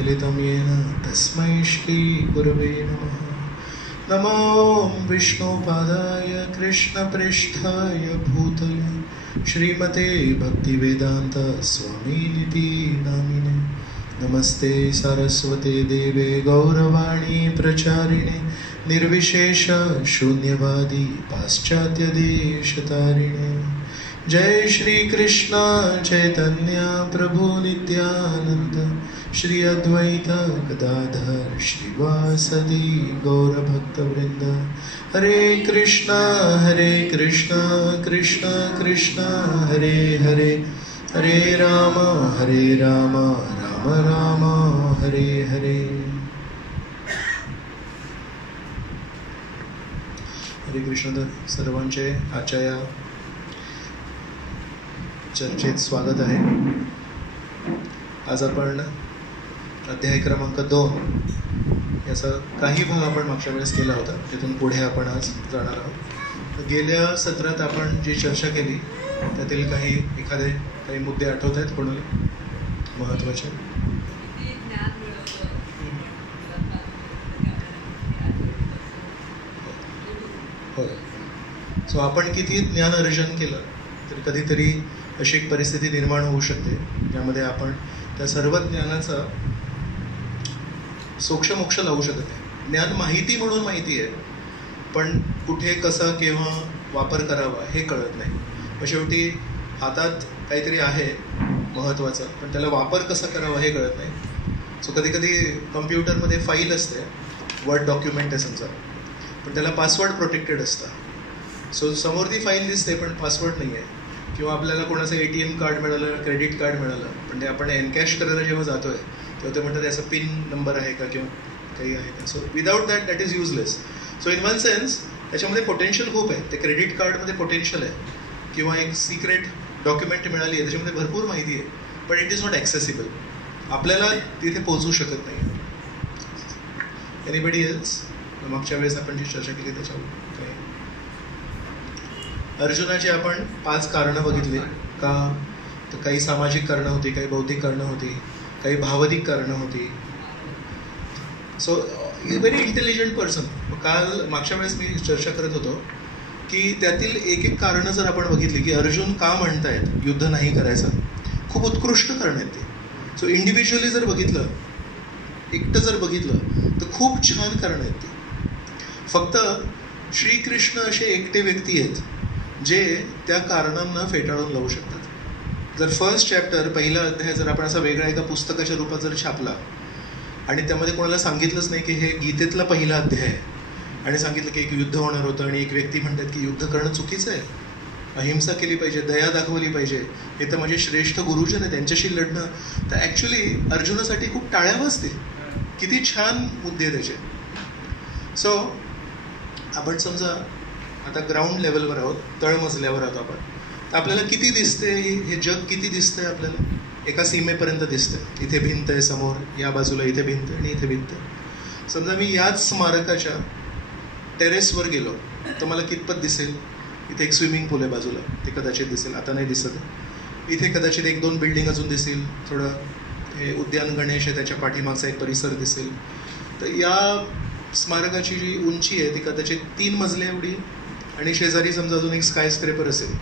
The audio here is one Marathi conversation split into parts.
मिलितं येन तस्मै श्रीगुरवे नमः। नमो विष्णुपादाय कृष्णप्रेष्ठाय भूतले श्रीमते भक्तिवेदांत स्वामिनिति नामिने। नमस्ते सरस्वते देवे गौरवाणी प्रचारिणे निर्विशेष शून्यवादी पाश्चात्य देशतारिणे। जय श्री कृष्ण चैतन्य प्रभु नित्यानंद श्री अद्वैत गदाधर श्रीवासदि गौरभक्तवृंद। हरे कृष्ण कृष्ण कृष्ण हरे हरे, हरे राम राम राम हरे हरे। हरे कृष्ण। सर्वांचे आजच्या या चर्चेत स्वागत आहे। आज आपण अध्याय क्रमांक 2 याचा काही भाग आपण मागच्या वेळेस केला होता, तिथून पुढे आपण आज जाणार आहोत। गेल्या सत्रात आपण जी चर्चा केली त्यातील काही मुद्दे आठवत आहेत कोणाला महत्त्वाचे? होय। सो आपण किती ज्ञान अर्जन केलं तर कधीतरी अशी एक परिस्थिती निर्माण होऊ शकते ज्यामध्ये आपण त्या सर्व ज्ञानाचा सोक्षमोक्ष लावू शकत नाही। ज्ञान माहिती म्हणून माहिती आहे, पण कुठे कसं केव्हा वापर करावा हे कळत नाही। मग शेवटी हातात काहीतरी आहे महत्त्वाचं, पण त्याला वापर कसा करावा हे कळत नाही। सो कधी कधी कम्प्युटरमध्ये फाईल असते, वर्ड डॉक्युमेंट आहे समजा, पण त्याला पासवर्ड प्रोटेक्टेड असतं। सो समोर ती फाईल दिसते पण पासवर्ड नाही आहे, किंवा आपल्याला कोणाचं ATM कार्ड मिळालं, क्रेडिट कार्ड मिळालं, पण ते आपण एनकॅश करायला जेव्हा जातोय तेव्हा ते म्हणतात याचा पिन नंबर आहे का किंवा काही आहे का। So without that is useless. So in one sense त्याच्यामध्ये पोटेन्शियल खूप आहे। ते क्रेडिट कार्डमध्ये पोटेन्शियल आहे, किंवा एक सिक्रेट डॉक्युमेंट मिळाली आहे त्याच्यामध्ये भरपूर माहिती आहे, पण इट इज नॉट ॲक्सेसिबल, आपल्याला तिथे पोहोचू शकत नाही। Anybody else? मागच्या वेळेस आपण जी चर्चा केली त्याच्यावर काही अर्जुनाची आपण 5 कारणं बघितली का? तर काही सामाजिक कारणं होती, काही बौद्धिक कारणं होती, काही भावनिक कारणं होती। So very intelligent person. काल मागच्या वेळेस मी चर्चा करत होतो की त्यातील एक कारणं जर आपण बघितली की अर्जुन का म्हणतायत युद्ध नाही करायचं, खूप उत्कृष्ट कारणं आहेत ती। सो इंडिव्हिज्युअली जर बघितलं, एकटं जर बघितलं तर खूप छान कारणं आहेत ती। फक्त श्रीकृष्ण असे एकटे व्यक्ती आहेत जे त्या कारणांना फेटाळून लावू शकतात। जर फर्स्ट चॅप्टर पहिला अध्याय जर आपण असा वेगळा एका पुस्तकाच्या रूपात जर छापला आणि त्यामध्ये कोणाला सांगितलंच नाही की हे गीतेतला पहिला अध्याय आहे, आणि सांगितलं की एक युद्ध होणार होतं आणि एक व्यक्ती म्हणतात की युद्ध करणं चुकीचं आहे, अहिंसा केली पाहिजे, दया दाखवली पाहिजे, हे तर माझे श्रेष्ठ गुरुजन आहे त्यांच्याशी लढणं, तर ॲक्च्युली अर्जुनासाठी खूप टाळ्या वाजतील। किती छान मुद्दे त्याचे। सो आपण समजा आता ग्राउंड लेवलवर आहोत, तळमजल्यावर आहोत आपण, तर आपल्याला किती दिसते हे जग, किती दिसतंय आपल्याला? एका सीमेपर्यंत दिसतंय। इथे भिंत आहे समोर, या बाजूला इथे भिंत आणि इथे भिंत। समजा मी याच स्मारकाच्या टेरेसवर गेलो तर मला कितपत दिसेल? इथे एक स्विमिंग पूल आहे बाजूला, ते कदाचित दिसेल, आता नाही दिसत। इथे कदाचित 1-2 बिल्डिंग अजून दिसेल, थोडं हे उद्यान गणेश आहे त्याच्या पाठीमागचा एक परिसर दिसेल। तर या स्मारकाची जी उंची आहे ती कदाचित 3 मजले एवढी, आणि शेजारी समजा अजून एक स्काय स्क्रेपर असेल,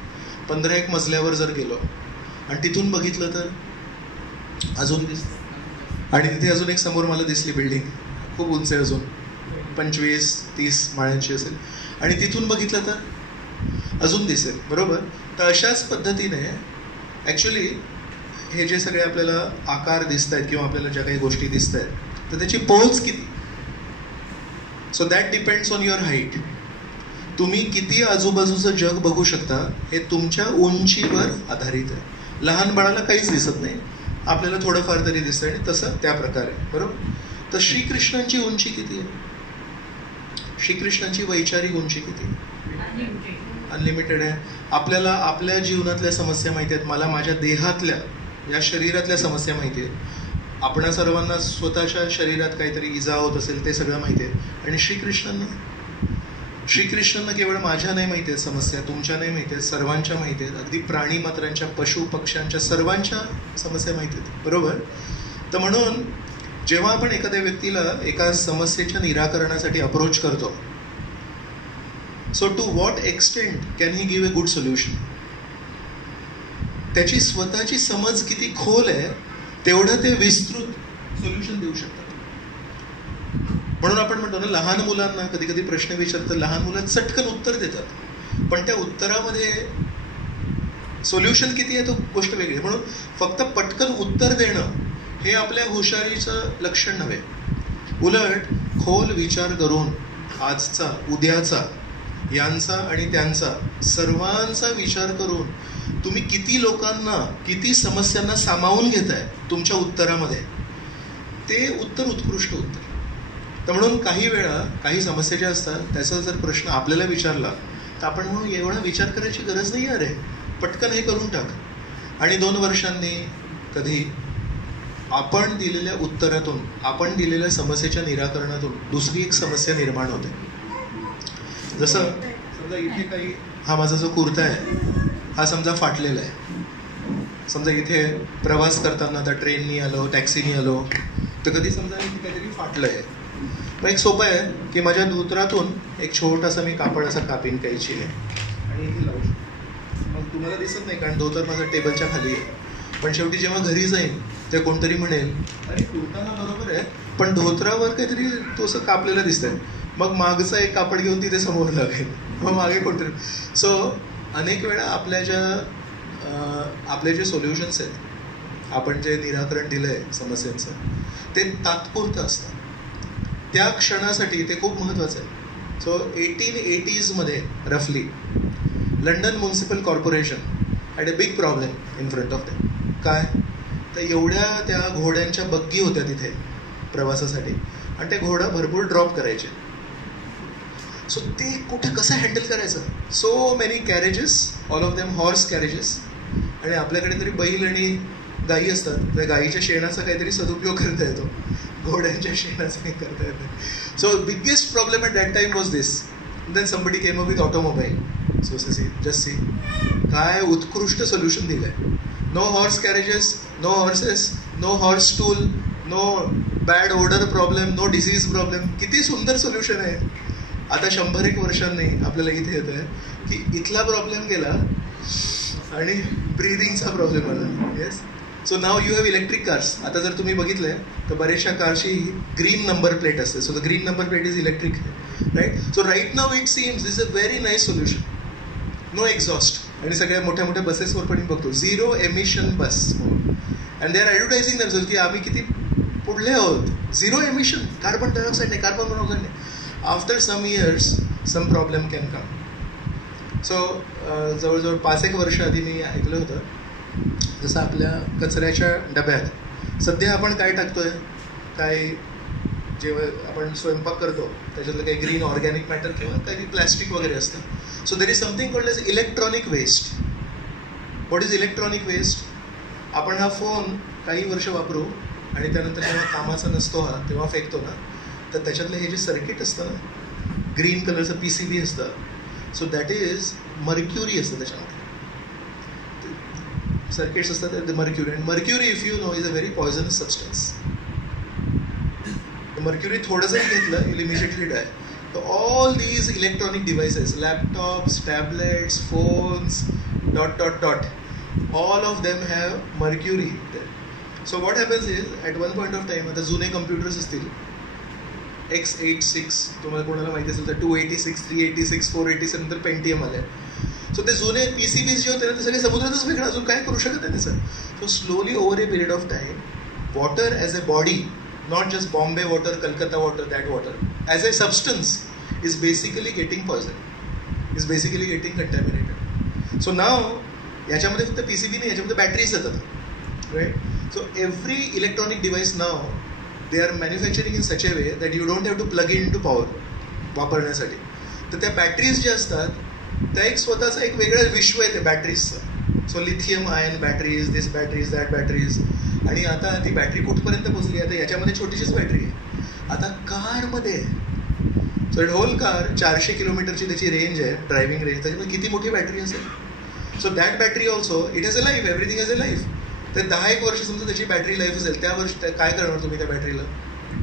15-1 मजल्यावर जर गेलो आणि तिथून बघितलं तर अजून दिसतं, आणि तिथे अजून एक समोर मला दिसली बिल्डिंग, खूप उंच आहे, अजून 25-30 माळ्यांची असेल, आणि तिथून बघितलं तर अजून दिसेल, बरोबर? तर अशाच पद्धतीने ॲक्च्युली हे जे सगळे आपल्याला आकार दिसत आहेत किंवा आपल्याला ज्या काही गोष्टी दिसत आहेत तर त्याची पोच किती? So that depends on your height. तुम्ही किती आजूबाजूचं जग बघू शकता हे तुमच्या उंचीवर आधारित आहे। लहान बाळाला काहीच दिसत नाही, आपल्याला थोडंफार तरी दिसतं, आणि तसं त्या प्रकारे, बरोबर? तर श्रीकृष्णांची उंची किती आहे? श्रीकृष्णांची वैचारिक उंची किती? अनलिमिटेड आहे। आपल्याला आपल्या जीवनातल्या समस्या माहिती आहेत, मला माझ्या देहातल्या, या शरीरातल्या समस्या माहिती आहेत, आपणा सर्वांना स्वतःच्या शरीरात काहीतरी इजा होत असेल ते सगळं माहिती आहे, आणि श्रीकृष्णांना केवळ माझ्या नाही माहिती आहेत समस्या, तुमच्या नाही माहिती आहेत, सर्वांच्या माहिती आहेत, अगदी प्राणी मात्रांच्या, पशु पक्ष्यांच्या सर्वांच्या समस्या माहिती आहेत, बरोबर? तर म्हणून जेव्हा आपण एखाद्या व्यक्तीला एका समस्येच्या निराकरणासाठी अप्रोच करतो, so to what extent can he give a good solution. त्याची स्वतःची समज किती खोल आहे तेवढं ते विस्तृत सोल्युशन देऊ शकतात. म्हणून आपण म्हणतो ना, लहान मुलांना कधी कधी प्रश्न विचारतात, लहान मुलं चटकन उत्तर देतात, पण त्या उत्तरामध्ये सोल्युशन किती आहे तो गोष्ट वेगळी. म्हणून फक्त पटकन उत्तर देणं हे आपल्या हुशारीचं लक्षण नव्हे. उलट खोल विचार करून आजचा, उद्याचा, यांचा आणि त्यांचा सर्वांचा विचार करून तुम्ही किती लोकांना, किती समस्यांना सामावून घेताय तुमच्या उत्तरामध्ये, ते उत्तर उत्कृष्ट उत्तर. तर म्हणून काही वेळा काही समस्या ज्या असतात त्याचा जर प्रश्न आपल्याला विचारला तर आपण म्हणून एवढा विचार करायची गरज नाही, अरे पटकन हे करून टाक. आणि 2 वर्षांनी कधी आपण दिलेल्या उत्तरातून, आपण दिलेल्या समस्येच्या निराकरणातून दुसरी एक समस्या निर्माण होते. जसं समजा इथे काही, हा माझा जो कुर्ता आहे हा समजा फाटलेला आहे. समजा इथे प्रवास करताना आता ट्रेननी आलो, टॅक्सीनी आलो, तर कधी समजा इथे काहीतरी फाटलं आहे. मग एक सोपं आहे की माझ्या धोतरातून एक छोटासा मी कापडाचा कापीन कैची आहे आणि इथे लावू शकतो. मग तुम्हाला दिसत नाही कारण धोतर माझा टेबलच्या खाली आहे. पण शेवटी जेव्हा घरी जाईन ते कोणतरी म्हणेल, अरे कुर्ताना बरोबर आहे पण धोत्रावर काहीतरी तो असं कापलेलं दिसतंय. मग मागचं एक कापड घेऊन तिथे समोर लागेल, मग मागे कोणतरी. सो अनेक वेळा आपले जे सोल्युशन्स आहेत, आपण जे निराकरण दिलं आहे समस्यांचं, ते तात्पुरतं असतं, त्या क्षणासाठी ते खूप महत्त्वाचं आहे. सो 1880s मध्ये रफली London municipal corporation had a big problem in front of them. काय तर एवढ्या त्या घोड्यांच्या बग्गी होत्या तिथे प्रवासासाठी आणि ते घोडा भरपूर ड्रॉप करायचे. सो ते कुठे कसं हँडल करायचं. So many carriages, all of them horse carriages, आणि आपल्याकडे तरी बैल आणि गायी असतात, त्या गायीच्या शेणाचा काहीतरी सदुपयोग करता येतो, घोड्यांच्या शेणाचा काही करता येत नाही. So biggest problem at that time was this. Then somebody came up with automobile. So just see काय उत्कृष्ट सोल्युशन दिलं आहे. No horse carriages, no horses, no horse tool, no bad odour problem, no disease problem. किती सुंदर सोल्युशन आहे. आता 100-1 वर्षांनी आपल्याला इथे येत आहे की इथला प्रॉब्लेम गेला आणि ब्रीदिंगचा प्रॉब्लेम आला. Yes. So now you have electric cars. आता जर तुम्ही बघितलंय तर बऱ्याचशा कारची ग्रीन नंबर प्लेट असते. So the green number plate is electric, right. So right now it seems this a very nice solution. No exhaust. आणि सगळ्या मोठ्या मोठ्या बसेसवर पण बघतो झिरो एमिशन बस म्हणून, and they are advertising themselves की आम्ही किती पुढले आहोत. झिरो एमिशन, कार्बन डायऑक्साईड नाही, कार्बन मोनॉक्साईड नाही. After some years some problem can come. So जवळजवळ 5-1 वर्ष आधी मी ऐकलं होतं, जसं आपल्या कचऱ्याच्या डब्यात सध्या आपण काय टाकतोय, काय जेव्हा आपण स्वयंपाक करतो त्याच्यातलं काही ग्रीन ऑर्गॅनिक मॅटर किंवा काही प्लॅस्टिक वगैरे असतं. So there is something called as electronic waste. What is electronic waste. आपण हा फोन काही वर्ष वापरू आणि त्यानंतर जेव्हा कामाचा नसतो हा तेव्हा फेकतो ना, तर त्याच्यातलं हे जे सर्किट असतं ना, ग्रीन कलरचं PCB असतं. सो दॅट इज मर्क्युरी असतं त्याच्यामध्ये. सर्किट्स असतात mercury, and mercury if you no is a very poisonous substance. Mercury थोडं जरी घेतलं इल इमिजिएटली डाय. तर all these electronic devices, laptops, tablets, phones, dot, all of them have mercury there. So what happens is at one point of time, आता जुने कम्प्युटर्स असतील, x86, तुम्हाला कोणाला माहिती असेल तर 286, 386, 486, नंतर पेंटियम आले. सो ते जुने PCBs जे होते ना ते सगळे समुद्रातच वेगळं, अजून काय करू शकत नाही त्याचं. So slowly over a period of time, water as a body, not just Bombay water, Calcutta water, that water as a substance is basically getting poison, is basically getting contaminated. So नाव याच्यामध्ये फक्त PCB नाही, याच्यामध्ये बॅटरीज येतात, right. So every electronic device नाव they are manufacturing in such a way that you don't have to plug in to power वापरण्यासाठी. तर त्या बॅटरीज ज्या असतात त्या एक स्वतःचं एक वेगळं विश्व आहे ते बॅटरीजचं. So lithium ion batteries, this batteries, that batteries. आणि आता ती बॅटरी कुठपर्यंत पोहोचली, आता याच्यामध्ये छोटीशीच बॅटरी आहे. आता कारमध्ये, सो होल कार 400 किलोमीटरची त्याची रेंज आहे, ड्रायव्हिंग रेंज, त्याच्यामध्ये किती मोठी बॅटरी असेल. So that battery also, it has a life, everything has a life. ते 10-1 वर्ष समजा त्याची बॅटरी लाईफ असेल, त्या वर्षी काय करणार तुम्ही त्या बॅटरीला?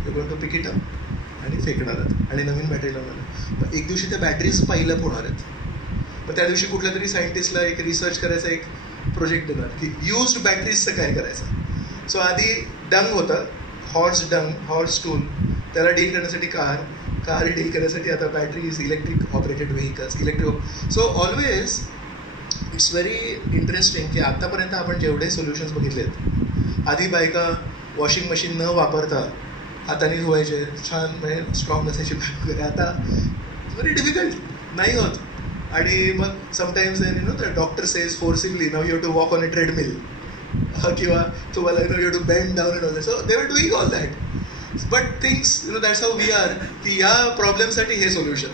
You going to pick it up आणि फेकणार आहेत आणि नवीन बॅटरी लावणार. मग एक दिवशी त्या बॅटरीज पाहिलं होणार आहेत. मग त्या दिवशी कुठल्या तरी सायंटिस्टला एक रिसर्च करायचा एक प्रोजेक्ट देणार की युज्ड बॅटरीजचं काय करायचं. सो आधी डंग होतं, हॉर्स टूल, त्याला डील करण्यासाठी कार डील करण्यासाठी आता batteries, electric operated vehicles, electric. So always it's very interesting की आत्तापर्यंत आपण जेवढे सोल्युशन्स बघितलेत, आधी बायका वॉशिंग मशीन न वापरता हाताने धुवायचे, छान म्हणजे स्ट्रॉंग नसायची वगैरे. आता व्हेरी डिफिकल्ट, नाही होत. आणि मग sometimes the doctor says forcingly now you have to walk on a treadmill, किंवा तुम्हाला you have to bend down and all that. So they were doing all that. But things that's how we are, की या प्रॉब्लेमसाठी हे सोल्युशन,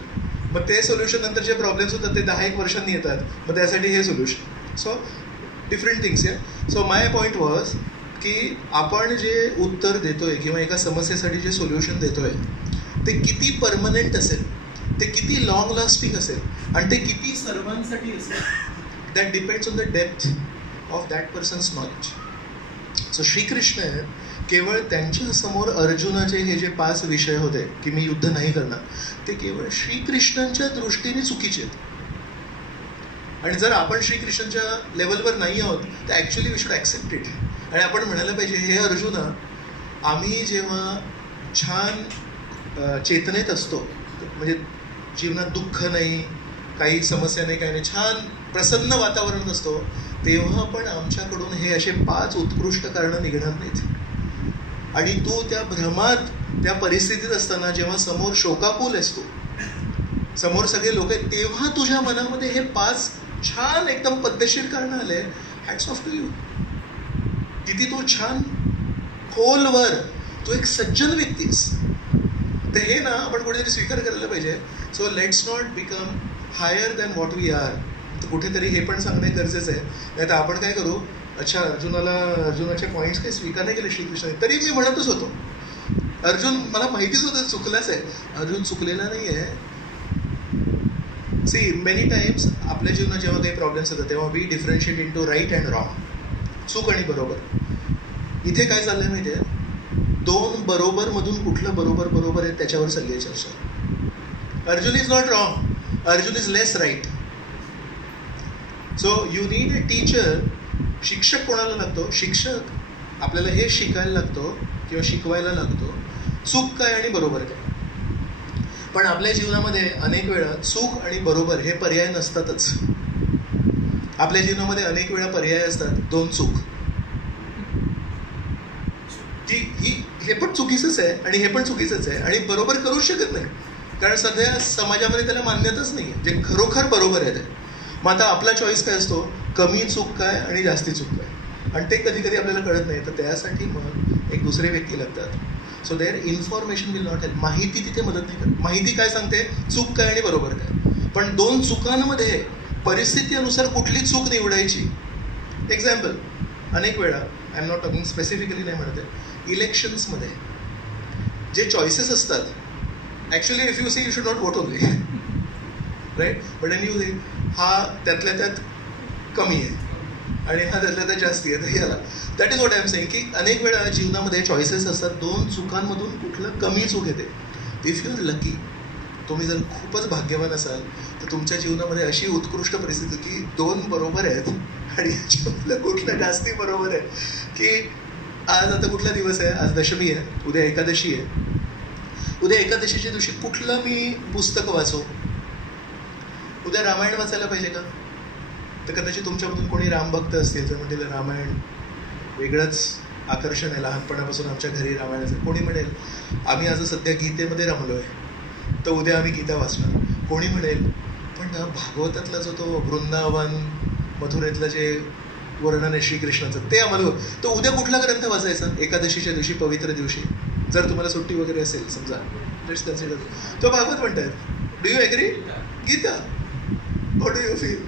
मग ते सोल्युशन नंतर जे प्रॉब्लेम्स होतात ते 10-1 वर्षांनी येतात, मग त्यासाठी हे solution. So different things. So my point was की आपण जे उत्तर देतोय किंवा एका समस्येसाठी जे सोल्युशन देतोय ते किती परमनंट असेल, ते किती लॉंग लास्टिंग असेल आणि ते किती सर्वांसाठी असेल, that depends on the depth of that person's knowledge. So Shrikrishna केवळ त्यांच्या समोर अर्जुनाचे हे जे 5 विषय होते की मी युद्ध नाही करणार, ते केवळ श्रीकृष्णांच्या दृष्टीने चुकीचे आहेत. आणि जर आपण श्रीकृष्णांच्या लेवलवर नाही आहोत तर actually we should accept it. आणि आपण म्हणायला पाहिजे, हे अर्जुना, आम्ही जेव्हा छान चेतनेत असतो, म्हणजे जीवनात दुःख नाही, काही समस्या नाही, काही नाही, छान प्रसन्न वातावरणात असतो, तेव्हा पण आमच्याकडून हे असे 5 उत्कृष्ट कारणं निघणार नाहीत. आणि तू त्या भ्रमात, त्या परिस्थितीत असताना जेव्हा समोर शोकाकुल असतो, समोर सगळे लोक आहेत, तेव्हा तुझ्या मनामध्ये हे 5 छान एकदम पद्धतशीर कारणं आले. Hats off to you. किती तू छान खोलवर, तू एक सज्जन व्यक्तीस. तर हे ना आपण कुठेतरी स्वीकार करायला पाहिजे. So let's not become higher than what we are. तर कुठेतरी हे पण सांगणे गरजेचं आहे. नाही तर आपण काय करू, अच्छा अर्जुनाचे पॉईंट्स काही स्वीकार नाही केले श्रीकृष्णाने, तरी मी म्हणतच होतो अर्जुन, मला माहितीच होतं चुकलाच आहे. अर्जुन चुकलेला नाही आहे. सी, मेनी टाइम्स आपल्या जीवनात जेव्हा काही प्रॉब्लेम्स येतात तेव्हा we differentiate in to right and wrong, चूक आणि बरोबर. इथे काय चाललंय माहिती आहे, 2 बरोबर मधून कुठलं बरोबर आहे त्याच्यावर चालली आहे चर्चा. Arjun is not wrong, Arjun is less right. So you need a teacher. शिक्षक कोणाला लागतो? शिक्षक आपल्याला हे शिकायला लागतो किंवा शिकवायला लागतो चूक काय आणि बरोबर काय. पण आपल्या जीवनामध्ये अनेक वेळा चूक आणि बरोबर हे पर्याय नसतातच. आपल्या जीवनामध्ये अनेक वेळा पर्याय असतात 2 चूक, की हे पण चुकीचंच आहे आणि हे पण चुकीचंच आहे आणि बरोबर करूच शकत नाही, कारण सध्या समाजामध्ये त्याला मान्यताच नाही आहे जे खरोखर बरोबर आहे ते. मग आता आपला चॉईस काय असतो, कमी चूक काय आणि जास्ती चूक काय, आणि ते कधी कधी आपल्याला कळत नाही. तर त्यासाठी मग एक दुसरे व्यक्ती लागतात. So their information will not help. माहिती तिथे मदत नाही करत. माहिती काय सांगते, चूक काय आणि बरोबर काय. पण 2 चुकांमध्ये परिस्थिती अनुसार कुठली चूक निवडायची. एक्झाम्पल, अनेक वेळा, I am not talking specifically, नाही म्हणते, इलेक्शन्समध्ये जे चॉईसेस असतात, actually if you see you should not vote only, right, but and you see हा त्यातल्या त्यात कमी आहे आणि हा त्यातल्या त्यात जास्ती आहे. तर याला that is what I am saying, की अनेक वेळा जीवनामध्ये चॉईसेस असतात, 2 चुकांमधून कुठलं कमी चूक येते. इफ यू आर लकी, तुम्ही जर खूपच भाग्यवान असाल तर तुमच्या जीवनामध्ये अशी उत्कृष्ट परिस्थिती की 2 बरोबर आहेत आणि याच्यामधलं कुठलं जास्ती बरोबर आहे. की आज आता कुठला दिवस आहे, आज दशमी आहे, उद्या एकादशी आहे. उद्या एकादशीच्या दिवशी कुठलं मी पुस्तक वाचू, उद्या रामायण वाचायला पाहिजे का. तर कदाचित तुमच्यामधून कोणी रामभक्त असतील तर म्हणतील रामायण वेगळंच आकर्षण आहे, लहानपणापासून आमच्या घरी रामायण असेल. कोणी म्हणेल आम्ही आज सध्या गीतेमध्ये रमलो आहे तर उद्या आम्ही गीता वाचणार. कोणी म्हणेल पण भागवतातला जो तो वृंदावन मथुरेतलं जे वर्णन आहे श्रीकृष्णाचं ते आम्हाला, तर उद्या कुठला ग्रंथ वाचायचा एकादशीच्या दिवशी, पवित्र दिवशी, जर तुम्हाला सुट्टी वगैरे असेल समजा, लेट्स कन्सिडर तो भागवत म्हणतात. Do you agree? Gita. What do you feel?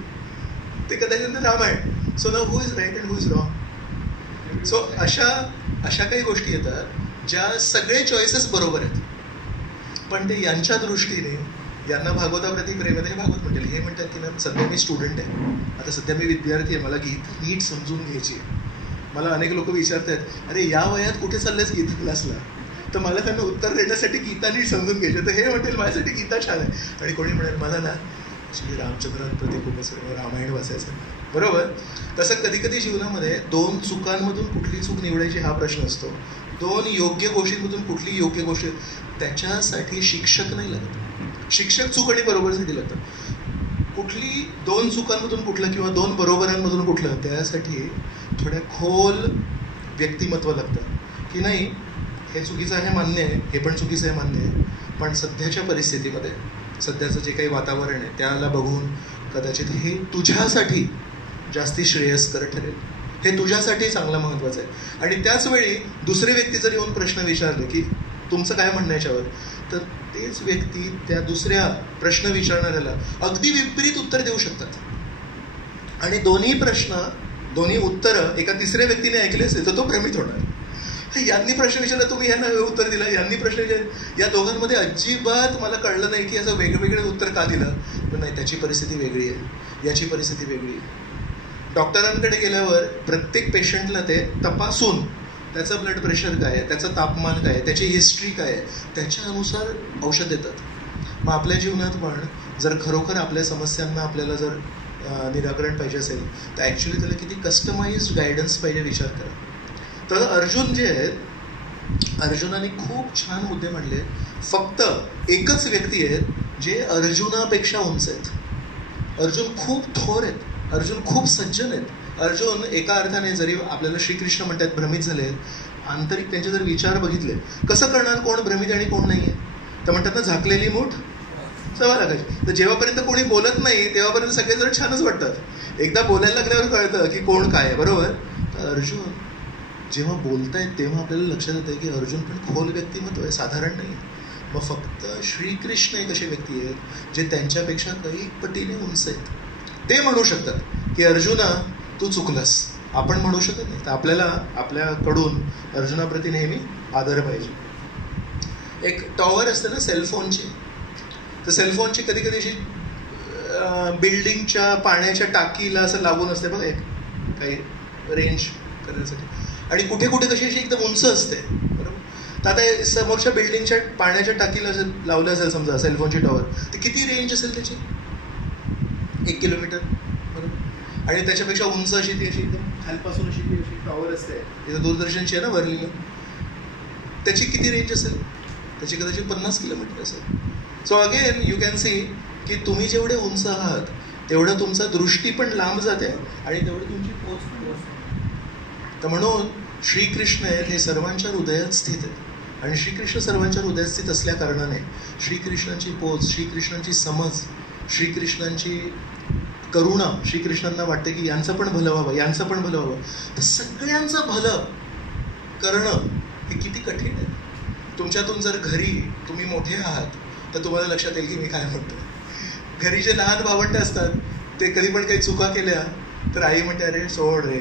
ते कदाचित Ramayana. So now who is right and who is wrong. So अशा काही गोष्टी येतात ज्या सगळे चॉईसेस बरोबर आहेत, पण ते यांच्या दृष्टीने यांना भागवताप्रती प्रेम आहे. भागवत म्हणतील, हे म्हणतात की ना सध्या मी स्टुडंट आहे, आता सध्या मी विद्यार्थी आहे, मला गीता नीट समजून घ्यायची, मला अनेक लोक विचारतात, अरे या वयात कुठे चाललेस गीता क्लासला? तर मला त्यांना उत्तर देण्यासाठी गीता नीट समजून घ्यायचं. तर हे म्हणतील माझ्यासाठी गीता छान आहे, आणि कोणी म्हणेल मला ना श्री रामचंद्रांप्रती खूपच रामायण वाचायचं. बरोबर. तसं कधी कधी जीवनामध्ये 2 चुकांमधून कुठली चूक निवडायची हा प्रश्न असतो. 2 योग्य गोष्टींमधून कुठली योग्य गोष्ट, त्याच्यासाठी शिक्षक नाही लागत. शिक्षक चूक आणि बरोबरसाठी लागतात. कुठली 2 चुकांमधून कुठलं किंवा 2 बरोबरांमधून कुठलं, त्यासाठी थोड्या खोल व्यक्तिमत्व लागतं की नाही हे चुकीचं आहे मान्य आहे, हे पण चुकीचं आहे मान्य आहे, पण सध्याच्या परिस्थितीमध्ये सध्याचं जे काही वातावरण आहे त्याला बघून कदाचित हे तुझ्यासाठी जास्ती श्रेयस्कर ठरेल, हे तुझ्यासाठी चांगलं महत्त्वाचं आहे. आणि त्याच वेळी दुसरे व्यक्ती जर येऊन प्रश्न विचारले की तुमचं काय म्हणणं याच्यावर, तर तेच व्यक्ती त्या दुसऱ्या प्रश्न विचारणाऱ्याला अगदी विपरीत उत्तर देऊ शकतात. आणि दोन्ही उत्तरं एका तिसऱ्या व्यक्तीने ऐकली असेल तर तो भ्रमित होणार. यांनी प्रश्न विचारला, तुम्ही यांना उत्तर दिलं, यांनी प्रश्न विचारला, या दोघांमध्ये अजिबात मला कळलं नाही की याचं वेगवेगळं उत्तर का दिलं. पण नाही, त्याची परिस्थिती वेगळी आहे, याची परिस्थिती वेगळी आहे. डॉक्टरांकडे गेल्यावर प्रत्येक पेशंटला ते तपासून त्याचं ब्लड प्रेशर काय आहे, त्याचं तापमान काय आहे, त्याची हिस्ट्री काय आहे, त्याच्या अनुसार औषध देतात. मग आपल्या जीवनात पण जर खरोखर आपल्या समस्यांना आपल्याला जर निराकरण पाहिजे असेल तर ॲक्च्युली त्याला किती कस्टमाइज्ड गायडन्स पाहिजे विचार करा. तर अर्जुन जे आहेत, अर्जुनाने खूप छान मुद्दे मांडले. फक्त एकच व्यक्ती आहेत जे अर्जुनापेक्षा उंच आहेत. अर्जुन खूप थोर आहेत, अर्जुन खूप सज्जन आहेत. अर्जुन एका अर्थाने जरी आपल्याला श्रीकृष्ण म्हणतात भ्रमित झाले, आंतरिक त्यांचे जर विचार बघितले, कसं करणार कोण भ्रमित आणि कोण नाही आहे. तर म्हणतात ना, झाकलेली मूठ चवा लागायची. तर जेव्हापर्यंत कोणी बोलत नाही तेव्हापर्यंत सगळे जण छानच वाटतात. एकदा बोलायला लागल्यावर कळतं की कोण काय आहे. बरोबर. तर अर्जुन जेव्हा बोलतायत तेव्हा आपल्याला लक्षात येतं की अर्जुन पण खोल व्यक्तिमत्व आहे, साधारण नाही. मग फक्त श्रीकृष्ण एक असे व्यक्ती आहेत जे त्यांच्यापेक्षा काही पटीने उंच आहेत. ते म्हणू शकतात की अर्जुना तू चुकलास, आपण म्हणू शकत नाही. तर आपल्याला आपल्याकडून अर्जुनाप्रती नेहमी आदर पाहिजे. एक टॉवर असते ना सेलफोनची, तर सेलफोनची कधी कधी अशी बिल्डिंगच्या पाण्याच्या टाकीला असं लागून असते बघा, एक काही रेंज करण्यासाठी, आणि कुठे कुठे कशी अशी एकदम उंच असते. बरोबर. तर आता समोरच्या बिल्डिंगच्या पाण्याच्या टाकीला लावलं असेल समजा सेलफोनची टॉवर, तर किती रेंज असेल त्याची? 1 किलोमीटर. बरोबर. आणि त्याच्यापेक्षा उंच अशी ती अशी एकदम खालपासून अशी ती अशी टॉवर असते, इथं दूरदर्शनची आहे ना वरलेलं, त्याची किती रेंज असेल? त्याची कदाचित 50 किलोमीटर असेल. So again you can see की तुम्ही जेवढे उंच आहात तेवढं तुमचा दृष्टी पण लांब जाते आणि तेवढी तुमची पोच पण असते. तर म्हणून श्रीकृष्ण आहेत हे सर्वांच्या हृदयात स्थित आहेत, आणि श्रीकृष्ण सर्वांच्या हृदयात स्थित असल्या कारणाने श्रीकृष्णांची पोच, श्रीकृष्णांची समज, श्रीकृष्णांची करुणा, श्रीकृष्णांना वाटते की यांचं पण भलं व्हावं, यांचं पण भलं व्हावं. तर सगळ्यांचं भलं करणं हे किती कठीण आहे. तुमच्यातून जर घरी तुम्ही मोठे आहात तर तुम्हाला लक्षात येईल की मी काय म्हणतो. घरी जे लहान भावंड असतात ते कधी पण काही चुका केल्या तर आई म्हणते अरे सोड रे,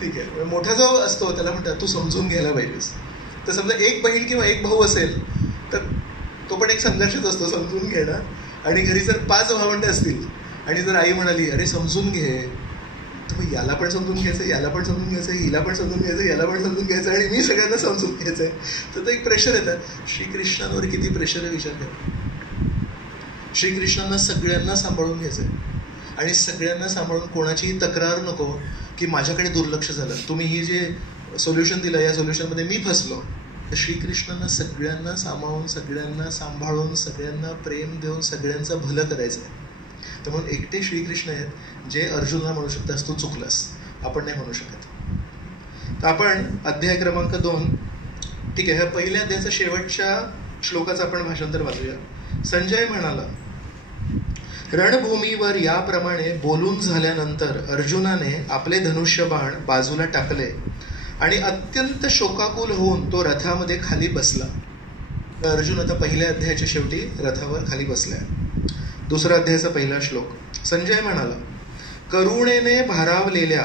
ठीक आहे. मोठा जो असतो त्याला म्हणतात तू समजून घ्यायला पाहिजेस. तर समजा एक बहीण किंवा एक भाऊ असेल तर तो पण एक संघर्षच असतो समजून घेणं. आणि घरी जर 5 भावंड असतील आणि जर आई म्हणाली अरे समजून घे, तर मग याला पण समजून घ्यायचं, याला पण समजून घ्यायचं, हिला पण समजून घ्यायचं, याला पण समजून घ्यायचं, आणि मी सगळ्यांना समजून घ्यायचं आहे. तर एक प्रेशर येतं. श्रीकृष्णांवर किती प्रेशर आहे विचार करा. श्रीकृष्णांना सगळ्यांना सांभाळून घ्यायचं आहे, आणि सगळ्यांना सांभाळून कोणाचीही तक्रार नको की माझ्याकडे दुर्लक्ष झालं, तुम्ही ही जे सोल्युशन दिलं या सोल्युशनमध्ये मी फसलो. तर श्रीकृष्णांना सगळ्यांना सामावून, सगळ्यांना सांभाळून, सगळ्यांना प्रेम देऊन सगळ्यांचं भलं करायचं आहे. तर म्हणून एकटे श्रीकृष्ण आहेत जे अर्जुनला म्हणू शकतात तू चुकलास, आपण नाही म्हणू शकत. तर आपण अध्याय क्रमांक 2, ठीक आहे, ह्या पहिल्या अध्यायाच्या शेवटच्या श्लोकाचं आपण भाषांतर वाचूया. संजय म्हणाला, रणभूमीवर याप्रमाणे बोलून झाल्यानंतर अर्जुनाने आपले धनुष्यबाण बाजूला टाकले आणि अत्यंत शोकाकुल होऊन तो रथामध्ये खाली बसला. अर्जुन आता पहिल्या अध्यायाच्या शेवटी रथावर खाली बसलाय. दुसरा अध्यायाचा पहिला श्लोक. संजय म्हणाला, करुणेने भारावलेल्या,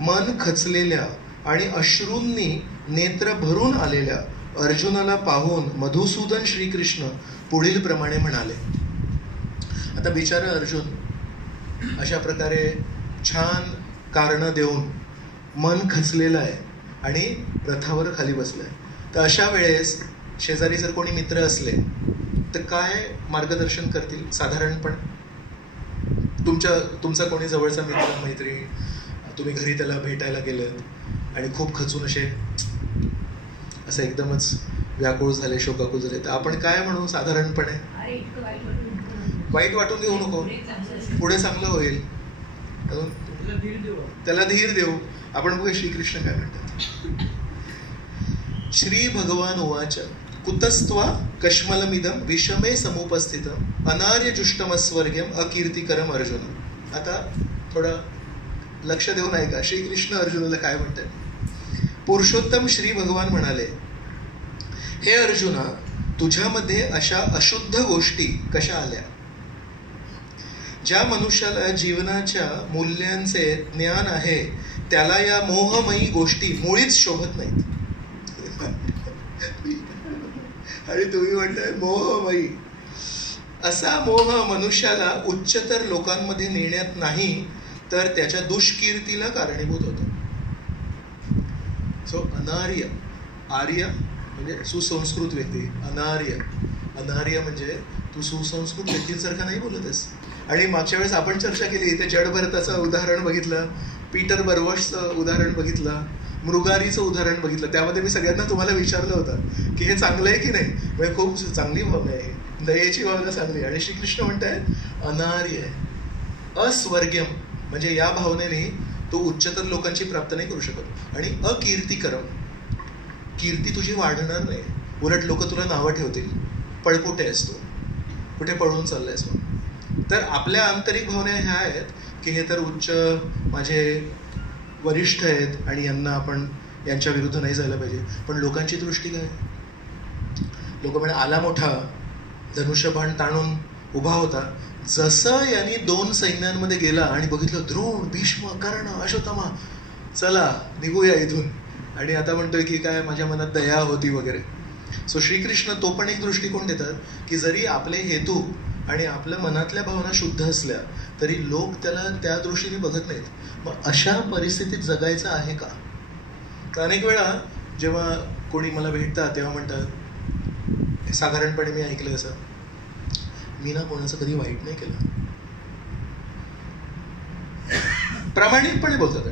मन खचलेल्या आणि अश्रूंनी नेत्र भरून आलेल्या अर्जुनाला पाहून मधुसूदन श्रीकृष्ण पुढील प्रमाणे म्हणाले. आता बिचारा अर्जुन अशा प्रकारे छान कारणं देऊन मन खचलेलं आहे आणि रथावर खाली बसलंय. तर अशा वेळेस शेजारी जर कोणी मित्र असले तर काय मार्गदर्शन करतील साधारणपणे? तुमचा कोणी जवळचा मित्र मैत्रीण, तुम्ही घरी त्याला भेटायला गेलेत आणि खूप खचून असं एकदमच व्याकुळ झाले, शोकाकुळ झाले, तर आपण काय म्हणू साधारणपणे? वाईट वाटून घेऊ नको, पुढे चांगलं होईल, त्याला धीर देऊ. आपण बघूया श्रीकृष्ण काय म्हणतात. श्री भगवान उवाच कुतस्त्वा कश्मलमिदं विषमे समुपस्थितम् अनार्यजुष्टमस्वर्ग्यम अकीर्तिकरम अर्जुन. आता थोडं लक्ष देऊन ऐका श्रीकृष्ण अर्जुनाला काय म्हणतात. पुरुषोत्तम श्री भगवान म्हणाले, हे अर्जुना, तुझ्यामध्ये अशा अशुद्ध गोष्टी कशा आल्या? ज्या मनुष्याला जीवनाच्या मूल्यांचे ज्ञान आहे त्याला या मोहमयी गोष्टी मुळीच शोभत नाहीत. आणि तुम्ही म्हणताय मोहमयी. असा मोह मनुष्याला उच्चतर लोकांमध्ये नेण्यात नाही तर त्याच्या दुष्कीर्तीला कारणीभूत होतो. सो अनार्य, आर्य म्हणजे सुसंस्कृत व्यक्ती, अनार्य म्हणजे तू सुसंस्कृत व्यक्तींसारखा नाही बोलतेस. आणि मागच्या वेळेस आपण चर्चा केली, ते जड भरताचं उदाहरण बघितलं, पीटर बर्वशचं उदाहरण बघितलं, मृगारीचं उदाहरण बघितलं. त्यामध्ये मी सगळ्यांना तुम्हाला विचारलं होतं की हे चांगलं आहे की नाही. म्हणजे खूप चांगली भावना आहे, दयेची भावना चांगली. आणि श्रीकृष्ण म्हणतायत अनार्य आहे, अस्वर्ग्यम म्हणजे या भावनेने तो उच्चतर लोकांची प्राप्त नाही करू शकत. आणि अकीर्तिकरम, कीर्ती तुझी वाढणार नाही, उलट लोक तुला नावं ठेवतील, पळकुटे आहेस तू, कुठे पळून चाललायस म्हणून. तर आपल्या आंतरिक भावना ह्या आहेत की हे तर उच्च माझे वरिष्ठ आहेत आणि यांच्या विरुद्ध नाही जायला पाहिजे. पण लोकांची दृष्टी काय? लोक म्हणे आला मोठा, धनुष्यबाण ताणून उभा होता. जसं यांनी 2 सैन्यांमध्ये गेला आणि बघितलं द्रोण, भीष्म, कर्ण, अश्वत्थामा, चला निघूया इथून, आणि आता म्हणतोय की काय माझ्या मनात दया होती वगैरे. सो श्रीकृष्ण तो पण एक दृष्टिकोन देतात की जरी आपले हेतू आणि आपल्या मनातल्या भावना शुद्ध असल्या तरी लोक त्याला त्या दृष्टीने बघत नाहीत. मग अशा परिस्थितीत जगायचं आहे का? तर अनेक वेळा जेव्हा कोणी मला भेटतात तेव्हा म्हणतात, साधारणपणे मी ऐकलं असं, मी ना कोणाचं कधी वाईट नाही केलं. प्रामाणिकपणे बोलतात.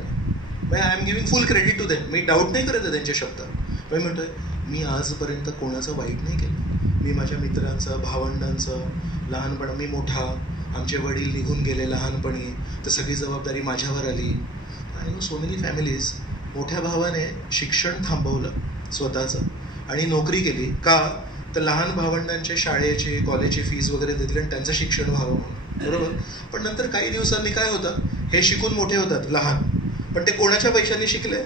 I am giving full credit to them. मी डाऊट नाही करत त्यांच्या शब्दात. पण म्हणतोय मी आजपर्यंत कोणाचं वाईट नाही केलं. मी माझ्या मित्रांचं, भावंडांचं, लहानपण मी मोठा, आमचे वडील निघून गेले लहानपणी तर सगळी जबाबदारी माझ्यावर आली. I know so many families, मोठ्या भावाने शिक्षण थांबवलं स्वतःचं आणि नोकरी केली. का? तर लहान भावंडांचे शाळेचे, कॉलेजची फीस वगैरे देतील आणि त्यांचं शिक्षण व्हावं म्हणून, बरोबर. पण नंतर काही दिवसांनी काय होतं, हे शिकून मोठे होतात लहान, पण ते कोणाच्या पैशाने शिकले?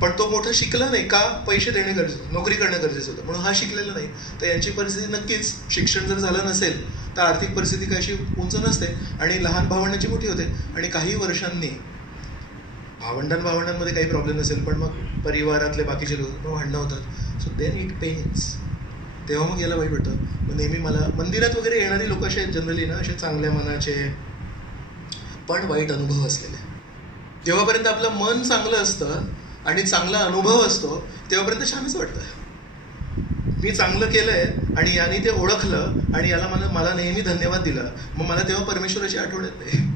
पण तो मोठा शिकला नाही. का? पैसे देणे गरजेचं, नोकरी करणं गरजेचं होतं, म्हणून हा शिकलेला नाही. तर यांची परिस्थिती नक्कीच, शिक्षण जर झालं नसेल तर आर्थिक परिस्थिती कशी उंच नसते आणि लहान भावंडांची मोठी होते. आणि काही वर्षांनी भावंडांमध्ये काही प्रॉब्लेम नसेल पण मग परिवारातले बाकीचे लोक भांडणं होतात. So then it pains. तेव्हा मग याला वाईट वाटतं. मग नेहमी मला मंदिरात वगैरे येणारी लोक असे जनरली ना असे चांगल्या मनाचे पण वाईट अनुभव असलेले. जेव्हापर्यंत आपलं मन चांगलं असतं आणि चांगला अनुभव असतो तेव्हापर्यंत छानच वाटतं. मी चांगलं केलंय आणि याने ते ओळखलं आणि याला मला नेहमी धन्यवाद दिला, मग मला तेव्हा परमेश्वराची आठवण येते.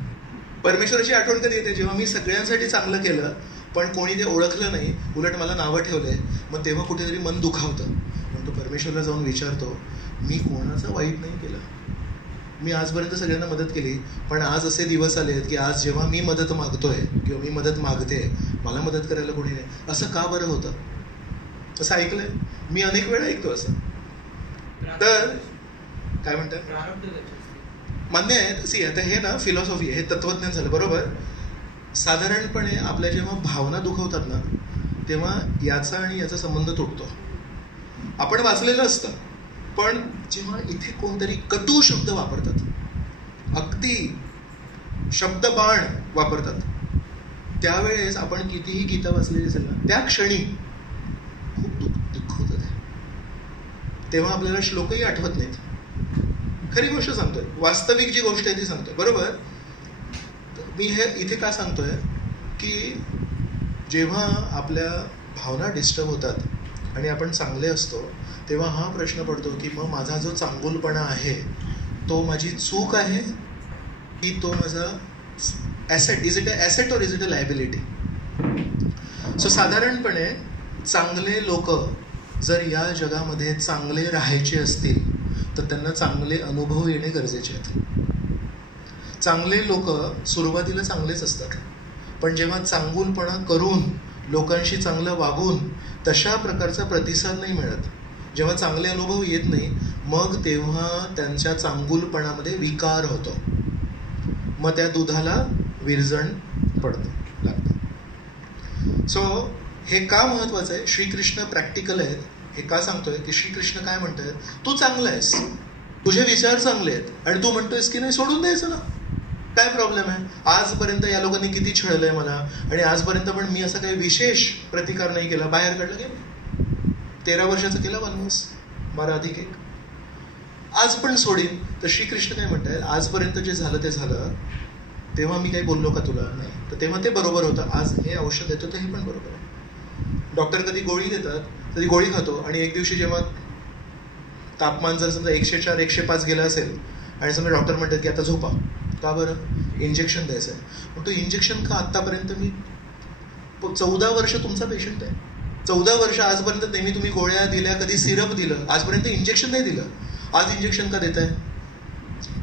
परमेश्वराची आठवण कधी येते? जेव्हा मी सगळ्यांसाठी चांगलं केलं पण कोणी ते ओळखलं नाही, उलट मला नावं ठेवलंय, मग तेव्हा कुठेतरी मन दुखावतं. मग तो परमेश्वरला जाऊन विचारतो, मी कोणाचं वाईट नाही केलं, मी आजपर्यंत सगळ्यांना मदत केली, पण आज असे दिवस आले आहेत की आज जेव्हा मी मदत मागतोय किंवा मी मदत मागते, मला मदत करायला कोणी नाही. असं का बरं होतं? असं ऐकलंय मी, अनेक वेळा ऐकतो असं. तर काय म्हणतात, मान्य आहे. सी आता हे ना फिलॉसॉफी आहे, हे तत्वज्ञान झालं, बरोबर. साधारणपणे आपल्या जेव्हा भावना दुखवतात ना तेव्हा याचा आणि याचा संबंध तुटतो. आपण वाचलेलं असतं, पण जेव्हा इथे कोणतरी कटू शब्द वापरतात, अगदी शब्दबाण वापरतात, त्यावेळेस आपण कितीही गीता वाचलेली असेल ना त्या क्षणी खूप दुःख होतं. तेव्हा आपल्याला श्लोकही आठवत नाहीत. खरी गोष्ट सांगतोय, वास्तविक जी गोष्ट आहे ती सांगतोय, बरोबर. मी हे इथे का सांगतोय की जेव्हा आपल्या भावना डिस्टर्ब होतात आणि आपण चांगले असतो तेव्हा हा प्रश्न पडतो की मग माझा जो चांगुलपणा आहे तो माझी चूक आहे की तो माझा ॲसेट? इज इट अ ॲसेट और is it a liability? So साधारणपणे चांगले लोक जर या जगामध्ये चांगले राहायचे असतील तर त्यांना चांगले अनुभव येणे गरजेचे आहेत. चांगले लोक सुरुवातीला चांगलेच असतात, पण जेव्हा चांगुलपणा करून लोकांशी चांगलं वागून तशा प्रकारचा प्रतिसाद नाही मिळत, जेव्हा चांगले अनुभव येत नाही, मग तेव्हा त्यांच्या चांगुलपणामध्ये विकार होतो, मग त्या दुधाला विरजण पडतं लागतं. सो हे का महत्त्वाचं आहे? श्रीकृष्ण प्रॅक्टिकल आहेत. हे का सांगतोय की श्रीकृष्ण काय म्हणतोय, तू चांगला आहेस, तुझे विचार चांगले आहेत आणि तू म्हणतोयस की नाही सोडून द्यायचं ना, काय प्रॉब्लेम आहे? आजपर्यंत या लोकांनी किती छळलंय मला आणि आजपर्यंत पण मी असा काही विशेष प्रतिकार नाही केला. बाहेर काढलं की 13 वर्षाचा केला वनवास, 12+1, आज पण सोडीन. तर श्रीकृष्ण काय म्हणतायत, आजपर्यंत जे झालं ते झालं, तेव्हा मी काही बोललो का तुला? नाही. तर तेव्हा ते बरोबर होतं. आज हे औषध देतो तर हे पण बरोबर आहे. डॉक्टर कधी गोळी देतात तर ती गोळी खातो आणि एक दिवशी जेव्हा तापमान जर समजा 104 105 गेलं असेल आणि समजा डॉक्टर म्हणतात की आता झोपा, का बरं? इंजेक्शन द्यायचं आहे. पण तो इंजेक्शन का? आत्तापर्यंत मी 14 वर्ष तुमचा पेशंट आहे, 14 वर्ष आजपर्यंत नेहमी तुम्ही गोळ्या दिल्या, कधी सिरप दिलं, आजपर्यंत इंजेक्शन नाही दिलं. आज इंजेक्शन का देत आहे?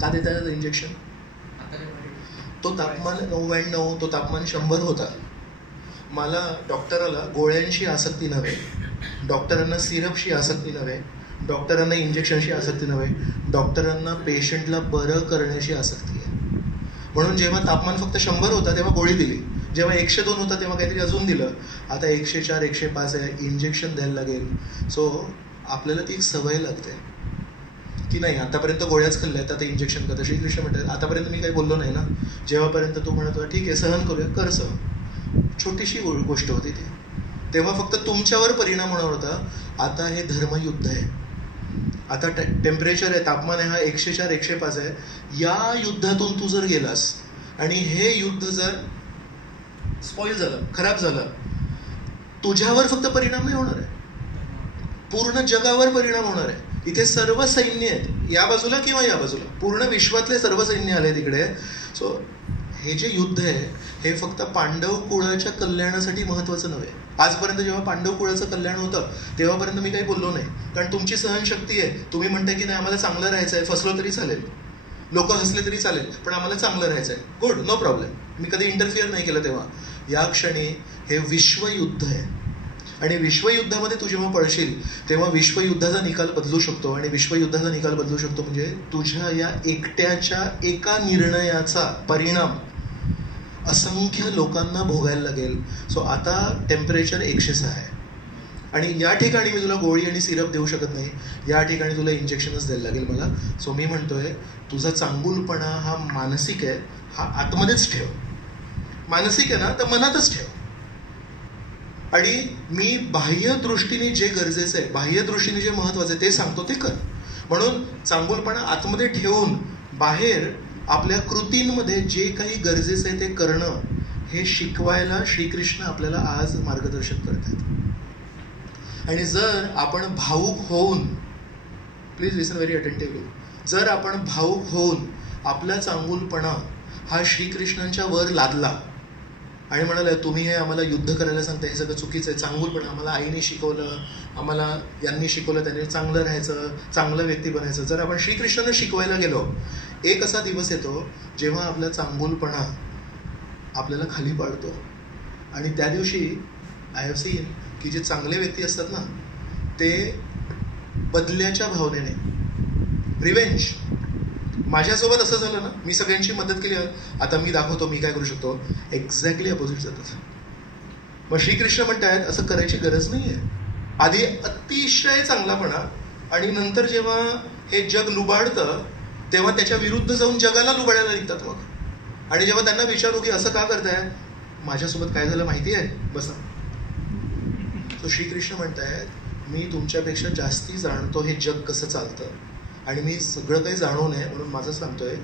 का देत आहे इंजेक्शन? तो तापमान 99, तो तापमान 100 होता. मला डॉक्टराला गोळ्यांशी आसक्ती नव्हे, डॉक्टरांना सिरपशी आसक्ती नव्हे, डॉक्टरांना इंजेक्शनशी आसक्ती नव्हे, डॉक्टरांना पेशंटला बरं करण्याची आसक्ती आहे. म्हणून जेव्हा तापमान फक्त 100 होता तेव्हा गोळी दिली, जेव्हा 102 होता तेव्हा काहीतरी अजून दिलं, आता 104 105 आहे, इंजेक्शन द्यायला लागेल. सो आपल्याला ती एक सवय लागते की नाही, आतापर्यंत गोळ्याच खाल्ल्यात, आता इंजेक्शन करतं. श्रीकृष्ण म्हणतात आतापर्यंत मी काही बोललो नाही ना, जेव्हापर्यंत तू म्हणत होता ठीक आहे सहन करूया, कर सहन, छोटीशी गोष्ट होती ती, तेव्हा फक्त तुमच्यावर परिणाम होणार होता. आता हे धर्मयुद्ध आहे, आता टेम्परेचर आहे, तापमान आहे, हा 104 105 आहे. या युद्धातून तू जर गेलास आणि हे युद्ध जर स्पॉइल झालं, खराब झालं, तुझ्यावर फक्त परिणाम नाही होणार आहे, पूर्ण जगावर परिणाम होणार आहे. इथे सर्व सैन्य आहेत, या बाजूला किंवा या बाजूला, पूर्ण विश्वातले सर्व सैन्य आले तिकडे. सो हे जे युद्ध आहे हे फक्त पांडव कुळाच्या कल्याणासाठी महत्त्वाचं नव्हे. आजपर्यंत जेव्हा पांडव कुळाचं कल्याण होतं तेव्हापर्यंत मी काही बोललो नाही, कारण तुमची सहनशक्ती आहे. तुम्ही म्हणताय की नाही आम्हाला चांगलं राहायचं आहे, फसलो तरी चालेल, लोक हसले तरी चालेल, पण आम्हाला चांगलं राहायचं आहे, गुड, नो प्रॉब्लेम. मी कधी इंटरफिअर नाही केलं. तेव्हा या क्षणी हे विश्वयुद्ध आहे आणि विश्वयुद्धामध्ये तू जेव्हा पळशील तेव्हा विश्वयुद्धाचा निकाल बदलू शकतो आणि विश्वयुद्धाचा निकाल बदलू शकतो म्हणजे तुझ्या या एकट्याच्या एका निर्णयाचा परिणाम असंख्य लोकांना भोगायला लागेल. सो आता टेम्परेचर 106 आहे आणि या ठिकाणी मी तुला गोळी आणि सिरप देऊ शकत नाही, या ठिकाणी तुला इंजेक्शनच द्यायला लागेल मला. सो मी म्हणतोय तुझा चांगुलपणा हा मानसिक आहे, हा आतमध्येच ठेव. मानसिक आहे ना तर मनातच ठेव. आणि मी बाह्य दृष्टीने जे गरजेचं आहे, बाह्य दृष्टीने जे महत्त्वाचं आहे ते सांगतो ते कर. म्हणून चांगुलपणा आतमध्ये ठेवून बाहेर आपल्या कृतींमध्ये जे काही गरजेचं आहे ते करणं, हे शिकवायला श्रीकृष्ण आपल्याला आज मार्गदर्शन करत आहेत. आणि जर आपण भावुक होऊन, प्लीज लिसन व्हेरी अटेंटिव्हली, जर आपण भावुक होऊन आपला चांगुलपणा हा श्रीकृष्णांच्या वर लादला आणि म्हणाला तुम्ही हे आम्हाला युद्ध करायला सांगता, हे सगळं चुकीचं आहे, चांगुलपणा आम्हाला आईने शिकवलं, आम्हाला यांनी शिकवलं, त्यांनी चांगलं राहायचं, चांगलं व्यक्ती बनायचं, जर आपण श्रीकृष्णांना शिकवायला गेलो, एक असा दिवस येतो जेव्हा आपला चांगुलपणा आपल्याला खाली पाडतो. आणि त्या दिवशी आय हॅव सीन की जे चांगले व्यक्ती असतात ना ते बदल्याच्या भावनेने, रिवेंज, माझ्यासोबत असं झालं ना, मी सगळ्यांची मदत केली, आता मी दाखवतो मी काय करू शकतो, एक्झॅक्टली अपोजिट जातात. मग श्रीकृष्ण म्हणतायत असं करायची गरज नाही आहे. आधी अतिशय चांगलापणा आणि नंतर जेव्हा हे जग लुबाडतं तेव्हा त्याच्या विरुद्ध जाऊन जगाला लुबाडायला निघतात मग. आणि जेव्हा त्यांना विचारू की असं का करताय, माझ्यासोबत काय झालं माहिती आहे, बसा. तो श्रीकृष्ण म्हणतायत मी तुमच्यापेक्षा जास्ती जाणतो हे जग कसं चालतं आणि मी सगळं काही जाणू नये म्हणून माझं सांगतोय,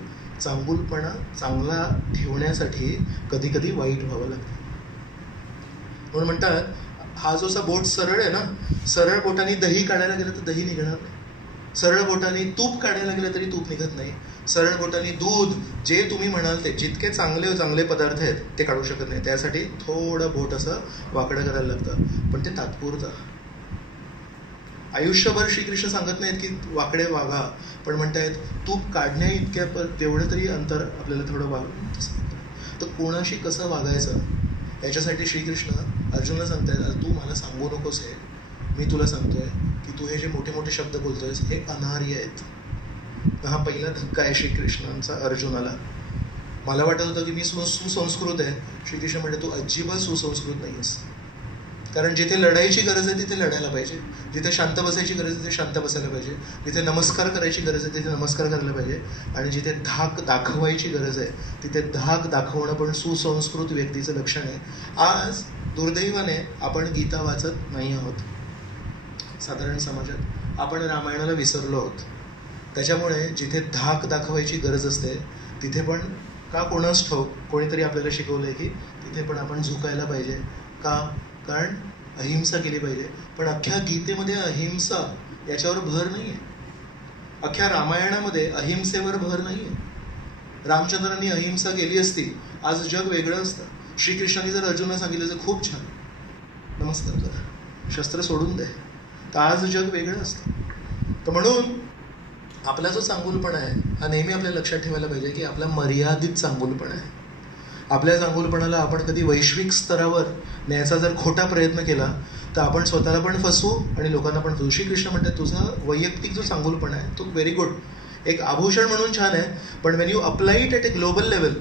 चांगुलपणा चांगला ठेवण्यासाठी कधी कधी वाईट व्हावं लागतं. म्हणून म्हणतात हा जो बोट सरळ आहे ना, सरळ बोटाने दही काढायला गेलं तर दही निघणार नाही, सरळ बोटाने तूप काढायला गेलं तरी तूप निघत नाही, सरळ बोटाने दूध, जे तुम्ही म्हणाल ते जितके चांगले चांगले पदार्थ आहेत ते काढू शकत नाही. त्यासाठी थोडं बोट असं वाकडं करायला लागतं, पण ते तात्पुरतं. आयुष्यभर श्रीकृष्ण सांगत नाहीत की वाकडे वागा, पण म्हणतायत तूप काढण्या इतक्या तेवढं तरी अंतर आपल्याला थोडं तर कोणाशी कसं वागायचं याच्यासाठी श्रीकृष्ण अर्जुनला सांगतायत, तू मला सांगू नकोस हे, मी तुला सांगतोय की तू हे जे मोठे मोठे शब्द बोलतोयस हे अनार्य आहेत. हा पहिला धक्का आहे श्रीकृष्णांचा अर्जुनाला. मला वाटत होतं की मी सुसंस्कृत आहे, श्रीकृष्ण म्हणते तू अजिबात सुसंस्कृत नाही आहेस. कारण जिथे लढायची गरज आहे तिथे लढायला पाहिजे, जिथे शांत बसायची गरज आहे तिथे शांत बसायला पाहिजे, जिथे नमस्कार करायची गरज आहे तिथे नमस्कार करायला पाहिजे, आणि जिथे धाक दाखवायची गरज आहे तिथे धाक दाखवणं पण सुसंस्कृत व्यक्तीचं लक्षण आहे. आज दुर्दैवाने आपण गीता वाचत नाही आहोत. साधारण समाजात आपण रामायणाला विसरलो आहोत. त्याच्यामुळे जिथे धाक दाखवायची गरज असते तिथे पण का कोणास ठाऊक कोणीतरी आपल्याला शिकवलंय की तिथे पण आपण झुकायला पाहिजे. का? कारण अहिंसा केली पाहिजे. पण अख्ख्या गीतेमध्ये अहिंसा याच्यावर भर नाही आहे, अख्ख्या रामायणामध्ये अहिंसेवर भर नाही आहे. रामचंद्रांनी अहिंसा केली असती आज जग वेगळं असतं. श्रीकृष्णांनी जर अर्जुनला सांगितलं तर खूप छान, नमस्कार करा, शस्त्र सोडून दे, तर आज जग वेगळं असतं. तर म्हणून आपला जो चांगुलपणा आहे हा नेहमी आपल्याला लक्षात ठेवायला पाहिजे की आपला मर्यादित चांगुलपणा आहे. आपल्या चांगुलपणाला आपण कधी वैश्विक स्तरावर न्यायचा जर खोटा प्रयत्न केला तर आपण स्वतःला पण फसवू आणि लोकांना पण फसवू. श्रीकृष्ण म्हणतात तुझा वैयक्तिक जो चांगुलपणा आहे तो व्हेरी गुड, एक आभूषण म्हणून छान आहे, पण Wien you apply it at a global level,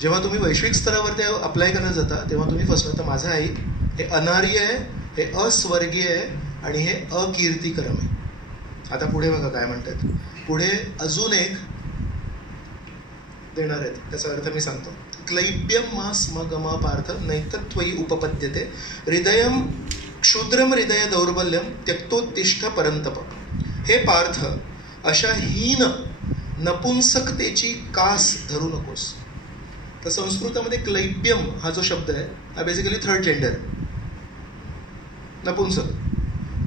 जेव्हा तुम्ही वैश्विक स्तरावर ते अप्लाय करायला जाता तेव्हा तुम्ही फसवा. तर माझं ऐक, हे अनार्य आहे, हे अस्वर्गीय आहे आणि हे अकीर्तिकरम आहे. आता पुढे बघा काय म्हणतात. पुढे अजून एक देणार आहेत, त्याचा अर्थ मी सांगतो. क्लैब्यम मा स्म गमा पार्थ नैतत्वयी उपपद्यते हृदयम क्षुद्रम हृदय दौर्बल्यम त्यक्तोत्तिष्ठ परंतप. हे पार्थ, अशा हीन नपुंसकतेची कास धरू नकोस. तर संस्कृतामध्ये क्लैब्यम हा जो शब्द आहे हा बेसिकली थर्ड जेंडर, नपुंसक.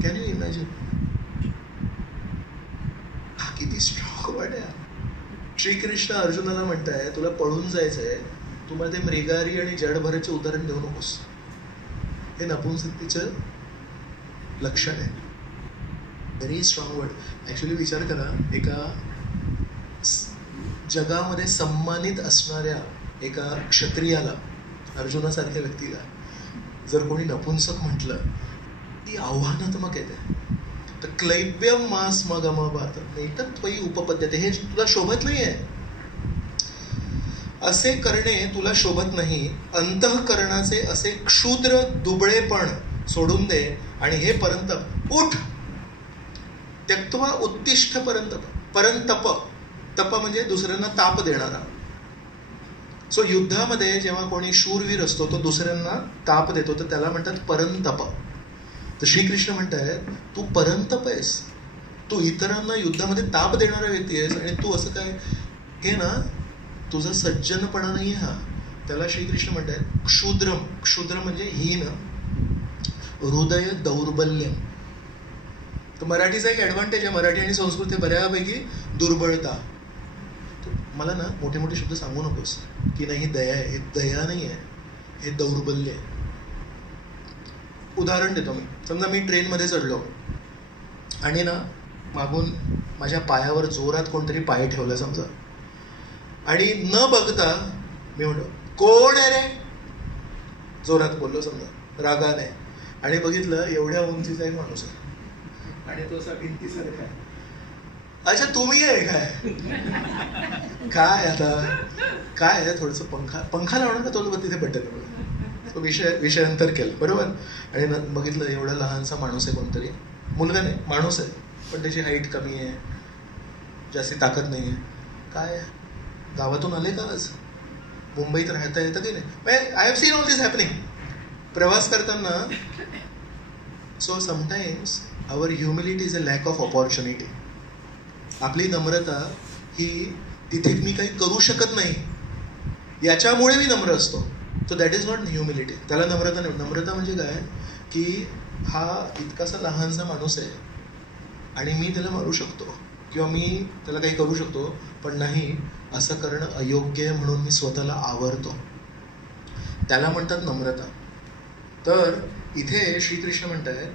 Can you imagine? हा किती स्ट्रॉंग वर्ड आहे. श्रीकृष्ण अर्जुनाला म्हणताय तुला पळून जायचंय, तुम्हाला ते मृगारी आणि जडभराचे उदाहरण देऊ नकोस. हे नपुंसकतेचं लक्षण आहे. Very strong word. ॲक्च्युली विचार करा, एका जगामध्ये सम्मानित असणाऱ्या एका क्षत्रियाला, अर्जुनासारख्या व्यक्तीला जर कोणी नपुंसक म्हटलं ती आव्हानात्मक येते. तर क्लैब्यम मास मग अमपार्थ नैतत्वयी उपपद्यते, हे तुला शोभत नाही आहे, असे करणे तुला शोभत नाही. अंतःकरणाचे असे क्षुद्र दुबळेपण सोडून दे आणि हे परंतप उठ. त्यक्त्वा उत्तिष्ठ परंतप. परंतप, तप म्हणजे दुसऱ्यांना ताप देणारा. सो युद्धामध्ये जेव्हा कोणी शूरवीर असतो तो दुसऱ्यांना ताप देतो तर त्याला म्हणतात परंतप. तर श्रीकृष्ण म्हणतात तू परंतप आहेस, तू इतरांना युद्धामध्ये ताप देणारा व्यक्ती आहेस आणि तू असं काय, हे ना तुझा सज्जनपणा नाही हा. त्याला श्रीकृष्ण म्हणतात क्षुद्रम. क्षुद्र म्हणजे हीन, हृदय दौर्बल्यम. तर मराठीचा एक ॲडव्हान्टेज आहे, मराठी आणि संस्कृत हे बऱ्यापैकी दुर्बळता. मला ना मोठे मोठे शब्द सांगू नकोस की नाही दया आहे, हे दया नाही आहे, हे दौर्बल्य आहे. उदाहरण देतो मी. समजा मी ट्रेनमध्ये चढलो आणि ना मागून माझ्या पायावर जोरात कोणतरी पाय ठेवला समजा, आणि न बघता मी म्हणतो कोण आहे रे, जोरात बोललो समजा रागाने, आणि बघितलं एवढ्या उंचीचा एक माणूस आहे आणि तो असा भिंतीसारखा आहे. अच्छा तुम्ही आहे काय, काय आता काय आहे, थोडंसं पंखा लावणार का तो तिथे बटन. विषयांतर केलं बरोबर, आणि बघितलं एवढा लहानसा माणूस आहे, कोणतरी मुलगा नाही माणूस आहे, पण त्याची हाईट कमी आहे, जास्ती ताकद नाही आहे. काय गावातून आले का आज, मुंबईत राहता येतं की नाही. I have seen all this happening प्रवास करताना. So sometimes our humility is a lack of opportunity. आपली नम्रता ही तिथे मी काही करू शकत नाही याच्यामुळे मी नम्र असतो. तो दॅट इज नॉट ह्युमिलिटी. त्याला नम्रता नाही. नम्रता म्हणजे काय की हा इतकासा लहानसा माणूस आहे आणि मी त्याला मारू शकतो किंवा मी त्याला काही करू शकतो, पण नाही, असं करणं अयोग्य आहे म्हणून मी स्वतःला आवरतो. त्याला म्हणतात नम्रता. तर इथे श्रीकृष्ण म्हणतायत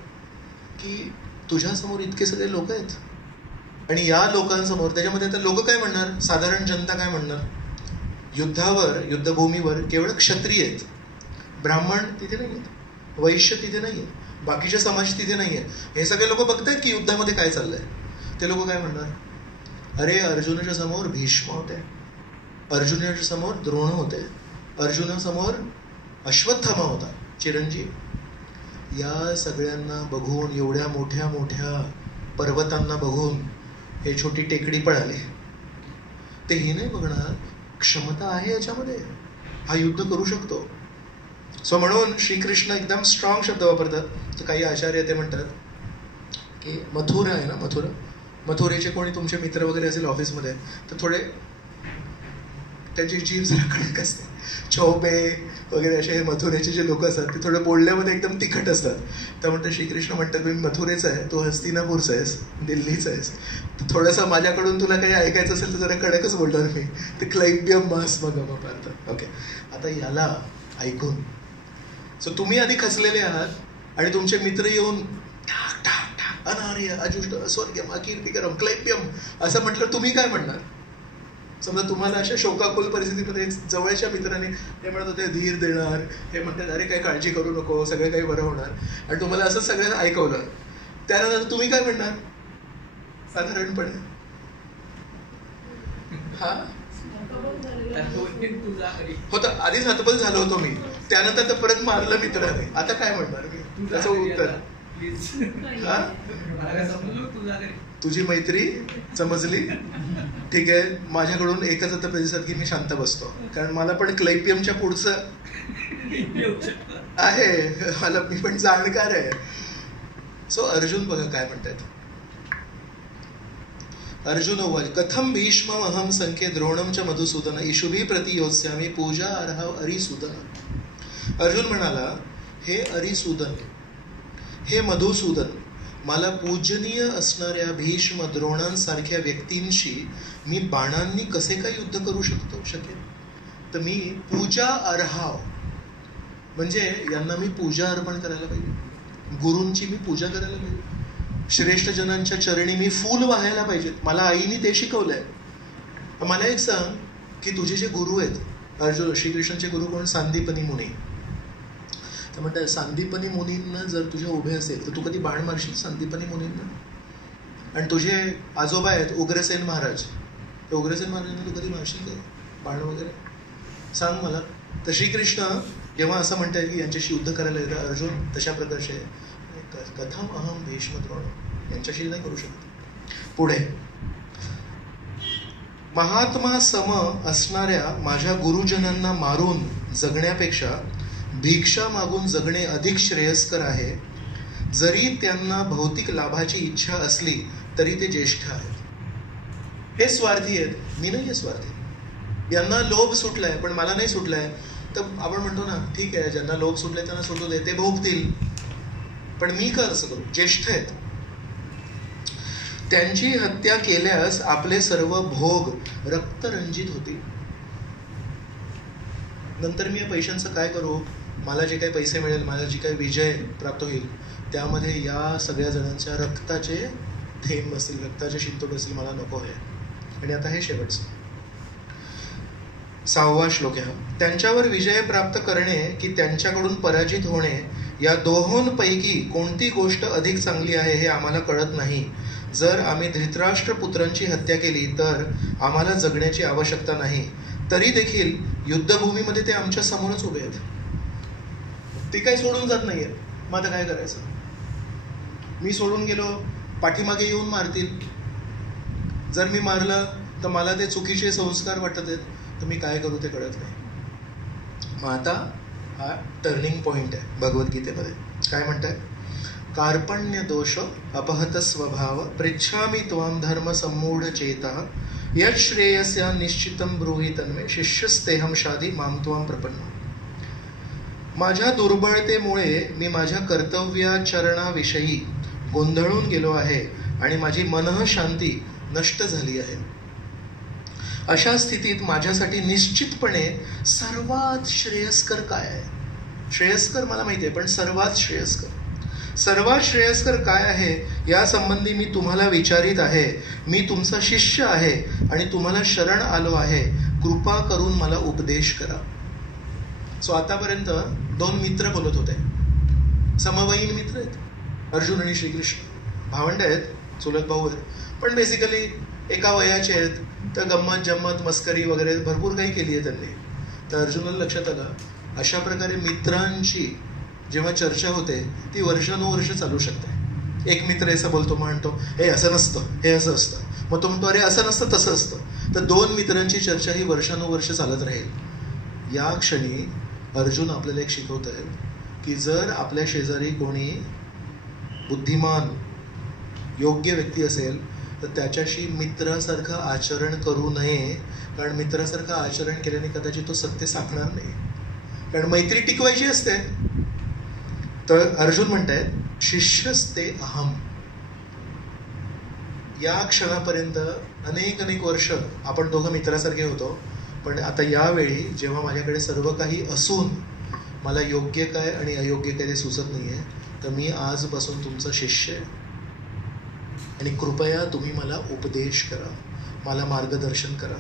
की तुझ्यासमोर इतके सगळे लोक आहेत आणि या लोकांसमोर, त्याच्यामध्ये आता लोक काय म्हणणार, साधारण जनता काय म्हणणार, युद्धावर, युद्धभूमीवर केवळ क्षत्रिय आहेत, ब्राह्मण तिथे नाही आहेत, वैश्य तिथे नाही आहेत, बाकीचे समाज तिथे नाही आहेत. हे सगळे लोक बघतायत की युद्धामध्ये काय चाललंय. ते लोक काय म्हणणार, अरे अर्जुनाच्या समोर भीष्म होते, अर्जुनाच्या समोर द्रोण होते, अर्जुनासमोर अश्वत्थामा होता, चिरंजीव. या सगळ्यांना बघून, एवढ्या मोठ्या मोठ्या पर्वतांना बघून हे छोटी टेकडी पळाली. ते हे नाही बघणार क्षमता आहे याच्यामध्ये, हा युद्ध करू शकतो. सो म्हणून श्रीकृष्ण एकदम स्ट्रॉंग शब्द वापरतात. तर काही आचार्य ते म्हणतात की मथुरा आहे ना, मथुरा, मथुरेचे कोणी तुमचे मित्र वगैरे असेल ऑफिसमध्ये तर थोडे त्यांची जीभ जरा कडक असते. चौबे वगैरे असे मथुरेचे जे लोक असतात ते थोडे बोलण्यामध्ये एकदम तिखट असतात. तर म्हणतात श्रीकृष्ण म्हणतात मी मथुरेचा आहे, तू हस्तिनापूरचा आहेस, दिल्लीचा आहेस, तर थोडंसं माझ्याकडून तुला काही ऐकायचं असेल तर जरा कडकच बोलणार मी. ते क्लैब्यम मास मग पाहतात. ओके, आता याला ऐकून सो तुम्ही आधी खचलेले आहात आणि तुमचे मित्र येऊन ठाक ठाक ठाक अनार्य अजुष्ट स्वर्गम अकीर्तिकरम क्लैब्यम असं म्हटलं, तुम्ही काय म्हणणार. समजा तुम्हाला अशा शोकाकुल परिस्थितीमध्ये जवळच्या मित्राने हे म्हणत होते धीर देणार, हे म्हणतात अरे काही काळजी करू नको, सगळं काही बरं होणार, आणि तुम्हाला असं सगळ्यांना ऐकवलं, त्यानंतर तुम्ही काय म्हणणार साधारणपणे. हा होतं, आधीच हतबल झालो होतो मी, त्यानंतर तर परत मारलं मित्राने, आता काय म्हणणार मी त्याचं उत्तर. तुझी मैत्री समजली, ठीक आहे, माझ्याकडून एकच आता प्रतिसाद की मी शांत बसतो, कारण मला पण क्लैप्यमच्या पुढचं आहे, मला मी पण जाणकार आहे. सो अर्जुन बघा काय म्हणतात. अर्जुन उवाच कथम भीष्मम अहम संख्ये द्रोणम च मधुसूदन इशुभी प्रतियोत्स्यामी पूजा अर्हाव अरिसूदन. अर्जुन म्हणाला, हे अरिसूदन, हे मधुसूदन, मला पूजनीय असणाऱ्या भीष्म द्रोणांसारख्या व्यक्तींशी मी बाणांनी कसे काय युद्ध करू शकेल. तर मी पूजा अर्हाव म्हणजे यांना मी पूजा अर्पण करायला पाहिजे, गुरूंची मी पूजा करायला पाहिजे, श्रेष्ठ जनांच्या चरणी मी फूल वाहायला पाहिजेत. मला आईने ते शिकवलंय. मला एक सांग की तुझे जे गुरु आहेत, अर्जुन श्रीकृष्णाचे गुरु कोण, सांदीपनी मुनी. तर म्हणतात सांदीपनी मुनींना जर तुझ्या उभे असेल तर तू कधी बाण मारशील सांदीपनी मुनींना. आणि तुझे आजोबा आहेत उग्रसेन महाराज, तर उग्रसेन महाराजांना तू कधी मारशील काय बाण वगैरे, सांग मला. तर श्रीकृष्ण जेव्हा असं म्हणतात की यांच्याशी युद्ध करायला येतं, अर्जुन तशा प्रकारचे कथम अहम भीष्म द्रोण यांच्याशी नाही करू शकत. पुढे महात्मा सम असणाऱ्या माझ्या गुरुजनांना मारून जगण्यापेक्षा भिक्षा मागून जगणे अधिक श्रेयस्कर आहे. जरी त्यांना भौतिक लाभाची इच्छा असली तरी ते ज्येष्ठ आहेत. हे स्वार्थी आहेत, मी नाही आहे स्वार्थी. यांना लोभ सुटलाय पण मला नाही सुटलाय, तर आपण म्हणतो ना ठीक आहे, ज्यांना लोभ सुटलाय त्यांना सुटू दे, ते भोगतील, पण मी का असं करू. ज्येष्ठ आहेत, त्यांची हत्या केल्यास आपले सर्व भोग रक्तरंजित होतील. नंतर मी या पैशांचं काय करू. मला जे काही पैसे मिळेल, मला जी काही विजय प्राप्त होईल, त्यामध्ये या सगळ्या जणांच्या रक्ताचे थेंब असतील, रक्ताचे शिंतोड असतील, मला नको आहे. आणि आता हे शेवटचं 6वा श्लोक आहे. त्यांच्यावर विजय प्राप्त करणे की त्यांच्याकडून पराजित होणे, या दोहोंपैकी कोणती गोष्ट अधिक चांगली आहे हे आम्हाला कळत नाही. जर आम्ही धृतराष्ट्र पुत्रांची हत्या केली तर आम्हाला जगण्याची आवश्यकता नाही, तरी देखील युद्धभूमीमध्ये ते आमच्या समोरच उभे आहेत, ते काही सोडून जात नाहीयेत. मग आता काय करायचं. मी सोडून गेलो, पाठीमागे येऊन मारतील. जर मी मारलं तर मला ते चुकीचे संस्कार वाटत आहेत, तर मी काय करू ते कळत नाही. मग आता हा टर्निंग पॉइंट आहे भगवद्गीतेमध्ये. काय म्हणतात, कार्पण्य दोष अपहत स्वभाव पृच्छामि त्वां धर्म सम्मूढ चेतः यत् श्रेयस्या निश्चितं ब्रूहि तन्मे शिष्यस्तेहं शाधी मां त्वां प्रपन्नो. माझ्या दुर्बळतेमुळे मी माझ्या कर्तव्याचरणाविषयी गोंधळून गेलो आहे आणि माझी मनःशांती नष्ट झाली आहे. अशा स्थितीत माझ्यासाठी निश्चितपणे सर्वात श्रेयस्कर काय आहे? श्रेयस्कर मला माहिती आहे, पण सर्वात श्रेयस्कर काय आहे या संबंधी मी तुम्हाला विचारित आहे. मी तुमचा शिष्य आहे आणि तुम्हाला शरण आलो आहे. कृपा करून मला उपदेश करा. सो आतापर्यंत 2 मित्र बोलत होते, समवयीन मित्र आहेत, अर्जुन आणि श्रीकृष्ण. भावंड आहेत, चुलत भाऊ आहेत, पण बेसिकली एका वयाचे आहेत. तर गंमत जम्मत मस्करी वगैरे भरपूर काही केली आहे त्यांनी. तर अर्जुनाला लक्षात आलं, अशा प्रकारे मित्रांची जेव्हा चर्चा होते ती वर्षानुवर्ष चालू शकते. एक मित्र असं बोलतो, म्हणतो हे असं नसतं, हे असं असतं. मग तो म्हणतो अरे असं नसतं, तसं असतं. तर 2 मित्रांची चर्चा ही वर्षानुवर्ष चालत राहील. या क्षणी अर्जुन आपल्याला एक शिकवत आहे की जर आपल्या शेजारी कोणी बुद्धिमान योग्य व्यक्ती असेल तर त्याच्याशी मित्रासारखं आचरण करू नये. कारण मित्रासारखं आचरण केल्याने कदाचित तो सत्य साधणार नाही, कारण मैत्री टिकवायची असते. तर अर्जुन म्हणतायत शिष्यस्ते अहम. या क्षणापर्यंत अनेक वर्ष आपण दोघं मित्रासारखे होतो, पण आता यावेळी जेव्हा माझ्याकडे सर्व काही असून मला योग्य काय आणि अयोग्य काय ते सुचत नाहीये, तर मी आजपासून तुमचा शिष्य आहे आणि कृपया तुम्ही मला उपदेश करा, मला मार्गदर्शन करा.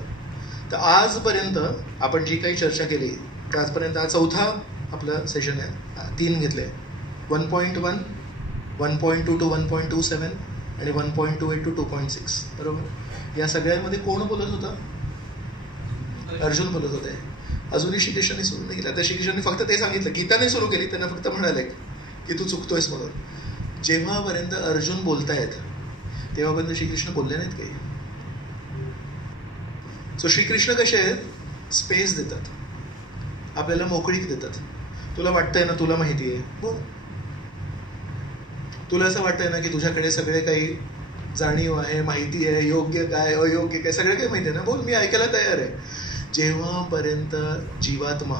तर आजपर्यंत आपण जी काही चर्चा केली तर आजपर्यंत हा 4था आपलं सेशन आहे. 3 घेतले, 1.1, 1.2 to 1.27 आणि 1.28 to 2.6. बरोबर. या सगळ्यांमध्ये कोण बोलत होतं? अर्जुन बोलत होते. अजूनही श्रीकृष्णाने सुरू नाही केलं. त्या श्रीकृष्णाने फक्त ते सांगितलं, गीताने सुरू केली, त्यांना फक्त म्हणाले की तू चुकतोयस म्हणून. जेव्हापर्यंत अर्जुन बोलतायत तेव्हापर्यंत श्रीकृष्ण बोलले नाहीत काही. सो श्रीकृष्ण कसे आहेत? स्पेस देतात, आपल्याला मोकळीक देतात. तुला वाटतंय ना तुला माहिती आहे, बोल. तुला असं वाटतंय ना की तुझ्याकडे सगळे काही जाणीव आहे, माहिती आहे, योग्य काय अयोग्य काय सगळं काही माहिती आहे ना, बोल, मी ऐकायला तयार आहे. जेव्हापर्यंत जीवात्मा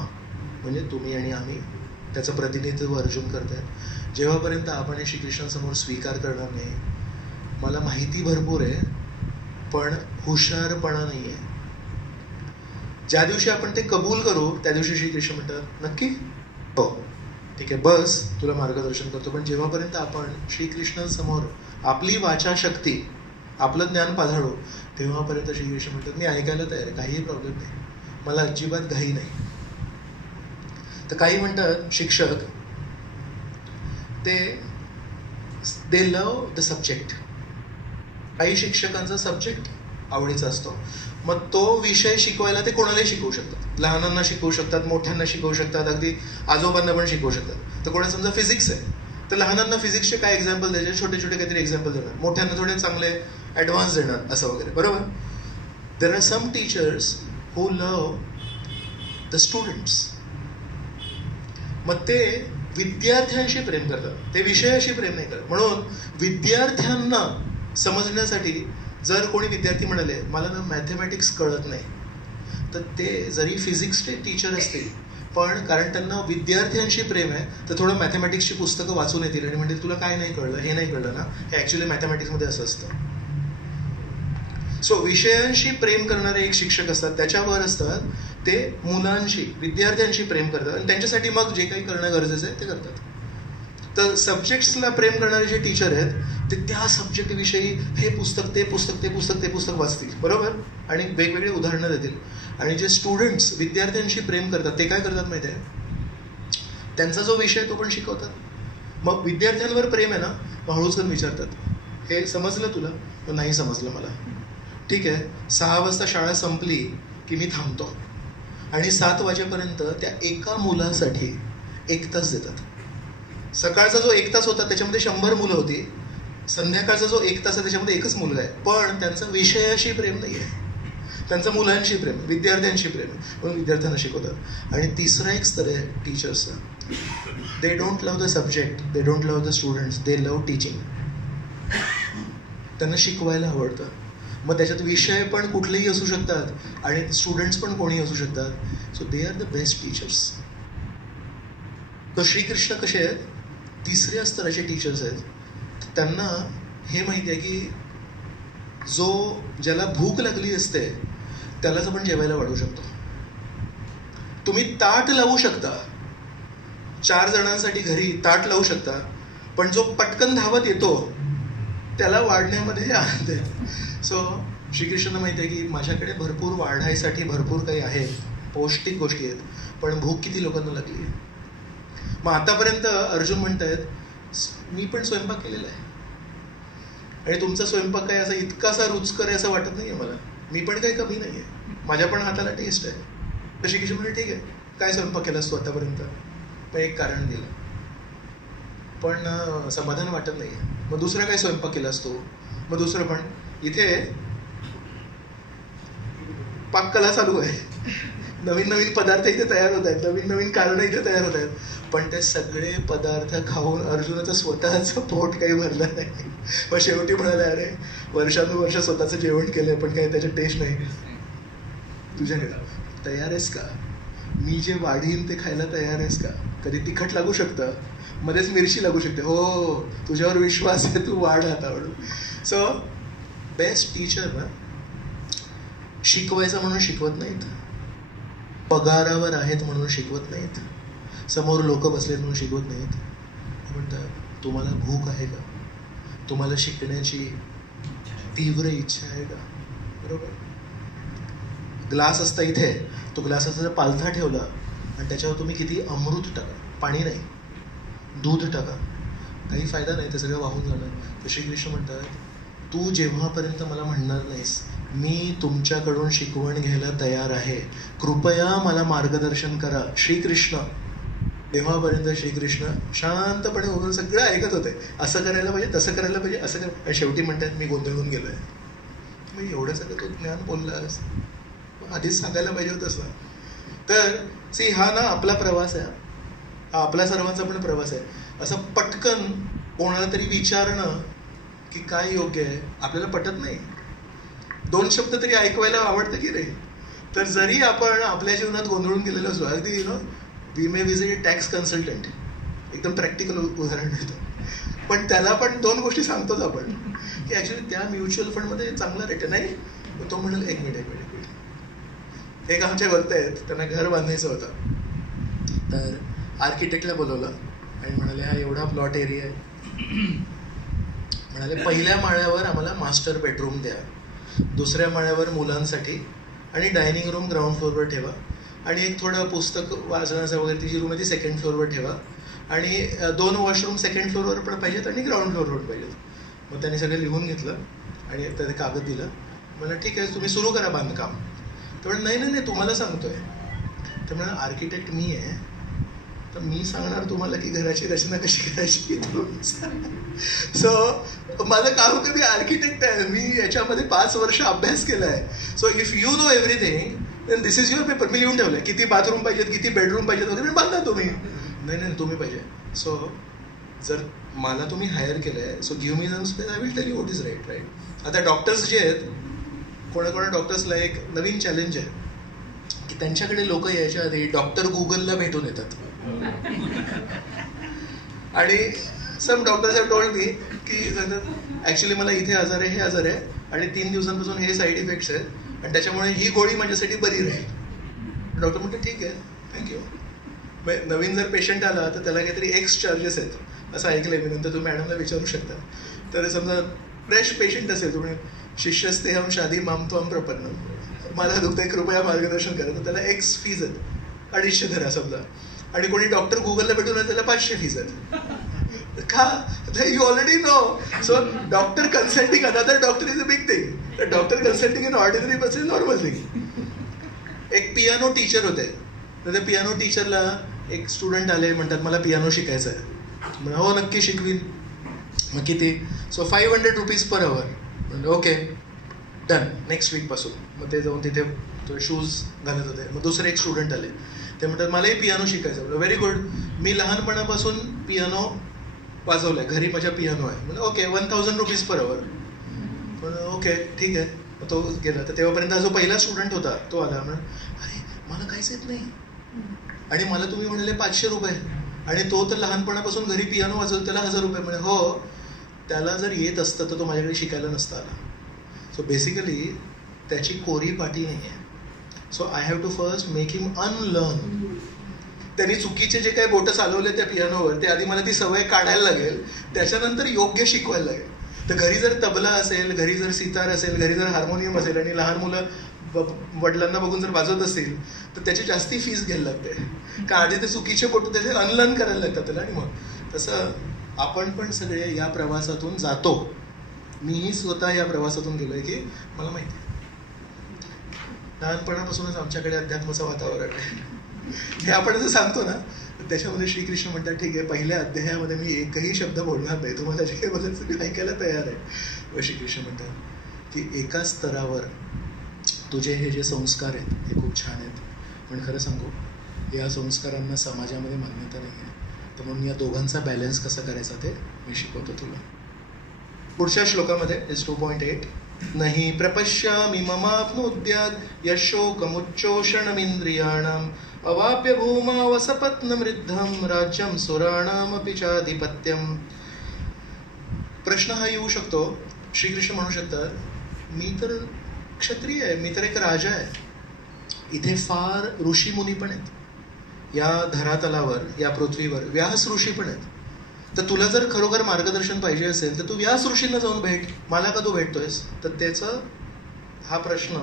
म्हणजे तुम्ही आणि आम्ही त्याचं प्रतिनिधित्व अर्जुन करतायत, जेव्हापर्यंत आपण श्रीकृष्णांसमोर स्वीकार करणार नाही मला माहिती भरपूर आहे पण हुशारपणा नाही आहे, ज्या दिवशी आपण ते कबूल करू त्या दिवशी श्रीकृष्ण म्हणतात नक्की हो ठीक आहे बस तुला मार्गदर्शन करतो. पण जेव्हापर्यंत आपण श्रीकृष्णांसमोर आपली वाचा शक्ती आपलं ज्ञान पाझळू तेव्हापर्यंत श्रीकृष्ण म्हणतात मी ऐकायला तयार आहे, काहीही प्रॉब्लेम नाही, मला अजिबात घाई नाही. तर काही म्हणतात शिक्षक दे लव द सब्जेक्ट. काही शिक्षकांचा सब्जेक्ट आवडीचा असतो, मग तो विषय शिकवायला ते कोणालाही शिकवू शकतात. लहानांना शिकवू शकतात, मोठ्यांना शिकवू शकतात, अगदी आजोबांना पण शिकवू शकतात. तर कोणा समजा फिजिक्स आहे तर लहानांना फिजिक्सचे काय एक्झाम्पल द्यायचे, छोटे छोटे काहीतरी एक्झाम्पल देणार, मोठ्यांना थोडे चांगले ॲडव्हान्स देणार असं वगैरे. बरोबर. There are some teachers who love the students. मग ते विद्यार्थ्यांशी प्रेम करतात, ते विषयाशी प्रेम नाही करत. म्हणून विद्यार्थ्यांना समजण्यासाठी जर कोणी विद्यार्थी म्हणाले मला ना मॅथमॅटिक्स कळत नाही, तर ते जरी फिजिक्सचे टीचर असतील पण कारण त्यांना विद्यार्थ्यांशी प्रेम आहे तर थोडं मॅथमॅटिक्सची पुस्तकं वाचून येतील आणि म्हणतील तुला काय नाही कळलं, हे नाही कळलं ना, हे ॲक्च्युली मॅथमॅटिक्समध्ये असं असतं. सो विषयांशी प्रेम करणारे एक शिक्षक असतात, त्याच्यावर असतात ते मुलांशी विद्यार्थ्यांशी प्रेम करतात आणि त्यांच्यासाठी मग जे काही करणं गरजेचं आहे ते करतात. तर सब्जेक्ट्सला प्रेम करणारे जे टीचर आहेत ते त्या सब्जेक्टविषयी हे पुस्तक ते पुस्तक ते पुस्तक ते पुस्तक वाचतील. बरोबर. आणि वेगवेगळी उदाहरणं देतील. आणि जे स्टुडंट्स विद्यार्थ्यांशी प्रेम करतात ते काय करतात माहिती आहे, त्यांचा जो विषय तो पण शिकवतात. मग विद्यार्थ्यांवर प्रेम आहे ना, मग हळूच विचारतात हे समजलं तुला, तर नाही समजलं मला, ठीक आहे 6 वाजता शाळा संपली की मी थांबतो आणि 7 वाजेपर्यंत त्या एका मुलासाठी 1 तास देतात. सकाळचा जो 1 तास होता त्याच्यामध्ये 100 मुलं होती, संध्याकाळचा जो 1 तास आहे त्याच्यामध्ये एकच मुलगा आहे, पण त्यांचं विषयाशी प्रेम नाही आहे, त्यांचं मुलांशी प्रेम, विद्यार्थ्यांशी प्रेम, म्हणून विद्यार्थ्यांना शिकवतात. आणि तिसरा एक स्तर आहे टीचर्सचा, they don't love the subject, they don't love the students, they love teaching. त्यांना शिकवायला आवडतं. मग त्याच्यात विषय पण कुठलेही असू शकतात आणि स्टुडंट्स पण कोणी असू शकतात. So they are the best teachers. तर श्रीकृष्ण कसे आहेत, तिसऱ्या स्तराचे टीचर्स आहेत. त्यांना हे माहिती आहे की ज्याला भूक लागली असते त्यालाच आपण जेवायला वाढवू शकतो. तुम्ही ताट लावू शकता, 4 जणांसाठी घरी ताट लावू शकता, पण जो पटकन धावत येतो त्याला वाढण्यामध्ये आनंद आहे. सो श्रीकृष्णांना माहिती आहे की माझ्याकडे भरपूर वाढायसाठी भरपूर काही आहे, पौष्टिक गोष्टी आहेत, पण भूक किती लोकांना लागली आहे. मग आतापर्यंत अर्जुन म्हणतायत मी पण स्वयंपाक केलेला आहे आणि तुमचा स्वयंपाक काय असा इतकासा रुचकर आहे असं वाटत नाही आहे मला. मी पण काही कमी नाही आहे, माझ्या पण हाताला टेस्ट आहे. तर श्रीकृष्ण म्हणजे ठीक आहे, काय स्वयंपाक केलास तू आतापर्यंत? पण एक कारण दिलं, पण समाधान वाटत नाही आहे. मग दुसरा काय स्वयंपाक केलास तू? मग दुसरं पण इथे पाककला चालू आहे, नवीन नवीन पदार्थ इथे तयार होत आहेत, नवीन नवीन कारणं इथे तयार होत आहेत, पण ते सगळे पदार्थ खाऊन अर्जुनाचं स्वतःचं पोट काही भरलं नाही. मग शेवटी म्हणाले अरे वर्षानुवर्ष स्वतःचं जेवण केलंय पण काही त्याच्यात टेस्ट नाही. तुझ्याकडे तयार आहेस का? मी जे वाढीन ते खायला तयार आहेस का? कधी तिखट लागू शकतं, मध्येच मिरची लागू शकते. हो, तुझ्यावर विश्वास आहे, तू वाढ आता म्हणून. सो बेस्ट टीचर ना शिकवायचं म्हणून शिकवत नाहीत, पगारावर आहेत म्हणून शिकवत नाहीत, समोर लोक बसलेत म्हणून शिकवत नाहीत. म्हणतात तुम्हाला भूक आहे का? तुम्हाला शिकण्याची तीव्र इच्छा आहे का? बरोबर. ग्लास असता इथे, तो ग्लास असता जर पालथा ठेवला आणि त्याच्यावर तुम्ही किती अमृत टाका, पाणी नाही, दूध टाका, काही फायदा नाही, ते सगळं वाहून जाणार. तर श्रीकृष्ण म्हणतात तू जेव्हापर्यंत मला म्हणणार नाहीस मी तुमच्याकडून शिकवण घ्यायला तयार आहे, कृपया मला मार्गदर्शन करा श्रीकृष्ण, तेव्हापर्यंत श्रीकृष्ण शांतपणे उभं सगळं ऐकत होते. असं करायला पाहिजे, तसं करायला पाहिजे, असं करायला. आणि शेवटी म्हणतात मी गोंधळून गेलोय. मग एवढं सगळं तू ज्ञान बोललास, आधीच सांगायला पाहिजे होतंस ना. तर हा ना आपला प्रवास आहे, हा आपल्या सर्वांचा पण प्रवास आहे. असं पटकन कोणाला तरी विचारणं की काय योग्य आहे आपल्याला पटत नाही. 2 शब्द तरी ऐकवायला आवडतं की रे. तर जरी आपण आपल्या जीवनात गोंधळून गेलेलो असलो, अगदी we may visit tax consultant, एकदम प्रॅक्टिकल उदाहरण देतो, पण त्याला पण 2 गोष्टी सांगतोच आपण की ॲक्च्युली त्या म्युच्युअल फंडमध्ये चांगला रेट आहे. नाही, तो म्हणाल एक मिनिट एक आमच्या वक्ते आहेत, त्यांना घर बांधायचं होतं. तर आर्किटेक्टला बोलवलं आणि म्हणाले हा एवढा प्लॉट एरिया आहे, म्हणाले पहिल्या माळ्यावर आम्हाला मास्टर बेडरूम द्या, दुसऱ्या माळ्यावर मुलांसाठी आणि डायनिंग रूम ग्राउंड फ्लोअरवर ठेवा आणि एक थोडं पुस्तक वाचण्याचं वगैरे तिची रूम आहे ती 2nd फ्लोअरवर ठेवा आणि 2 वॉशरूम 2nd फ्लोअरवर पण पाहिजेत आणि ग्राउंड फ्लोअरवर पाहिजेत. मग त्यांनी सगळं लिहून घेतलं आणि त्याने कागद दिलं. म्हणलं ठीक आहे तुम्ही सुरू करा बांधकाम. तर नाही नाही नाही तुम्हाला सांगतोय. तर म्हणा आर्किटेक्ट मी आहे, तर मी सांगणार तुम्हाला की घराची रचना कशी करायची. सो माझं काम होतं, मी आर्किटेक्ट आहे, मी याच्यामध्ये 5 वर्ष अभ्यास केला आहे. So if you know everything then this is your paper. मी लिहून ठेवलंय किती बाथरूम पाहिजेत, किती बेडरूम पाहिजेत वगैरे, बांधा तुम्ही. नाही नाही तुम्ही पाहिजे. सो जर मला तुम्ही हायर केलं आहे, so give me some space, I will tell you what is right. Right. आता डॉक्टर्स जे आहेत, कोणाकोणा डॉक्टर्सला एक नवीन चॅलेंज आहे की त्यांच्याकडे लोक यायच्या आधी डॉक्टर गुगलला भेटून येतात. आणि some doctors have told me की सांगतात ॲक्च्युली मला इथे आजार आहे, हे आजार आहे आणि 3 दिवसांपासून हे साईड इफेक्ट्स आहेत आणि त्याच्यामुळे ही गोळी माझ्यासाठी बरी राहील. डॉक्टर म्हणते ठीक आहे थँक्यू. नवीन जर पेशंट आला तर त्याला काहीतरी एक्स चार्जेस आहेत असं ऐकलं आहे मी, नंतर तुम्ही मॅडमला विचारू शकता. तर समजा फ्रेश पेशंट असेल, तुम्ही शिष्यस्ते हम शादी माम तो हम प्रपन्न, मला दुखतंय कृपया मार्गदर्शन करा, तर त्याला एक्स फीज आहेत 250 धरा समजा. आणि कोणी डॉक्टर गुगलला भेटून त्याला 500 फीज आहेत. का? You already know. So doctor consulting, another doctor is a big thing. तर doctor consulting in ordinary person is normal thing. एक पियानो टीचर होते, तर त्या पियानो टीचरला एक स्टुडंट आले, म्हणतात मला पियानो शिकायचं आहे. म्हणजे हो नक्की शिकवीन. मग किती? So 500 rupees per hour. म्हणजे ओके डन, नेक्स्ट वीकपासून. मग ते जाऊन तिथे तो शूज घालत होते. मग दुसरे एक स्टुडंट आले, ते म्हणतात मलाही पियानो शिकायचं. व्हेरी गुड, मी लहानपणापासून पियानो वाजवलाय, घरी माझ्या पियानो आहे. म्हणजे ओके 1000 रुपीज पर आवर. पण ओके ठीक आहे. मग तो गेला. तर तेव्हापर्यंत जो पहिला स्टुडंट होता तो आला, म्हणून अरे मला काहीच येत नाही आणि मला तुम्ही म्हणाले 500 रुपये आणि तो तर लहानपणापासून घरी पियानो वाजवतो, त्याला 1000 रुपये मिळेल. हो, त्याला जर येत असतं तर तो माझ्याकडे शिकायला नसता आला. सो बेसिकली त्याची कोरी पाटी नाही आहे. So I have to first make him unlearn. त्यांनी चुकीचे जे काही बोटं चालवले त्या पियानोवर, ते आधी मला ती सवय काढायला लागेल, त्याच्यानंतर योग्य शिकवायला लागेल. तर घरी जर तबला असेल, घरी जर सितार असेल, घरी जर हार्मोनियम असेल आणि लहान मुलं वडिलांना बघून जर वाजवत असतील तर त्याची जास्ती फीस घ्यायला लागते. का आधी ते चुकीचे बोटं त्याचे अनलर्न करायला लागतात त्याला. आणि मग तसं आपण पण सगळे या प्रवासातून जातो. मीही स्वतः या प्रवासातून गेलोय की मला माहिती आहे. लहानपणापासूनच आमच्याकडे अध्यात्माचं वातावरण आहे. हे आपण जर सांगतो ना, त्याच्यामध्ये श्रीकृष्ण म्हणतात ठीक आहे, पहिल्या अध्यायामध्ये मी एकही शब्द बोलणार नाही, तुम्हाला जे काही बोलायचं ते ऐकायला तयार आहे. व श्रीकृष्ण म्हणतात की एका स्तरावर तुझे हे जे संस्कार आहेत हे खूप छान आहेत, पण खरं सांगू या संस्कारांना समाजामध्ये मान्यता नाही आहे. तर म्हणून या दोघांचा बॅलन्स कसा करायचा ते मी शिकवतो तुला. पुढच्या श्लोकामध्ये इज 2.8 नहि प्रपश्यामि ममाप्नोद्यात् यशोकमुच्चोषणमिन्द्रियाणाम् अवाप्य भूमा वसपत्नमृद्धं राज्यं सुराणामपि चाधिपत्यम. प्रश्न हा येऊ शकतो, श्रीकृष्ण म्हणू शकतात मी तर क्षत्रिय आहे, मी तर एक राजा आहे. इथे फार ऋषी मुनी पण आहेत या धरातलावर, या पृथ्वीवर व्यास ऋषी पण आहेत. तर तुला जर खरोखर मार्गदर्शन पाहिजे असेल तर तू व्यास ऋषींना जाऊन भेट, मला का तू भेटतोयस? तर त्याचं हा प्रश्न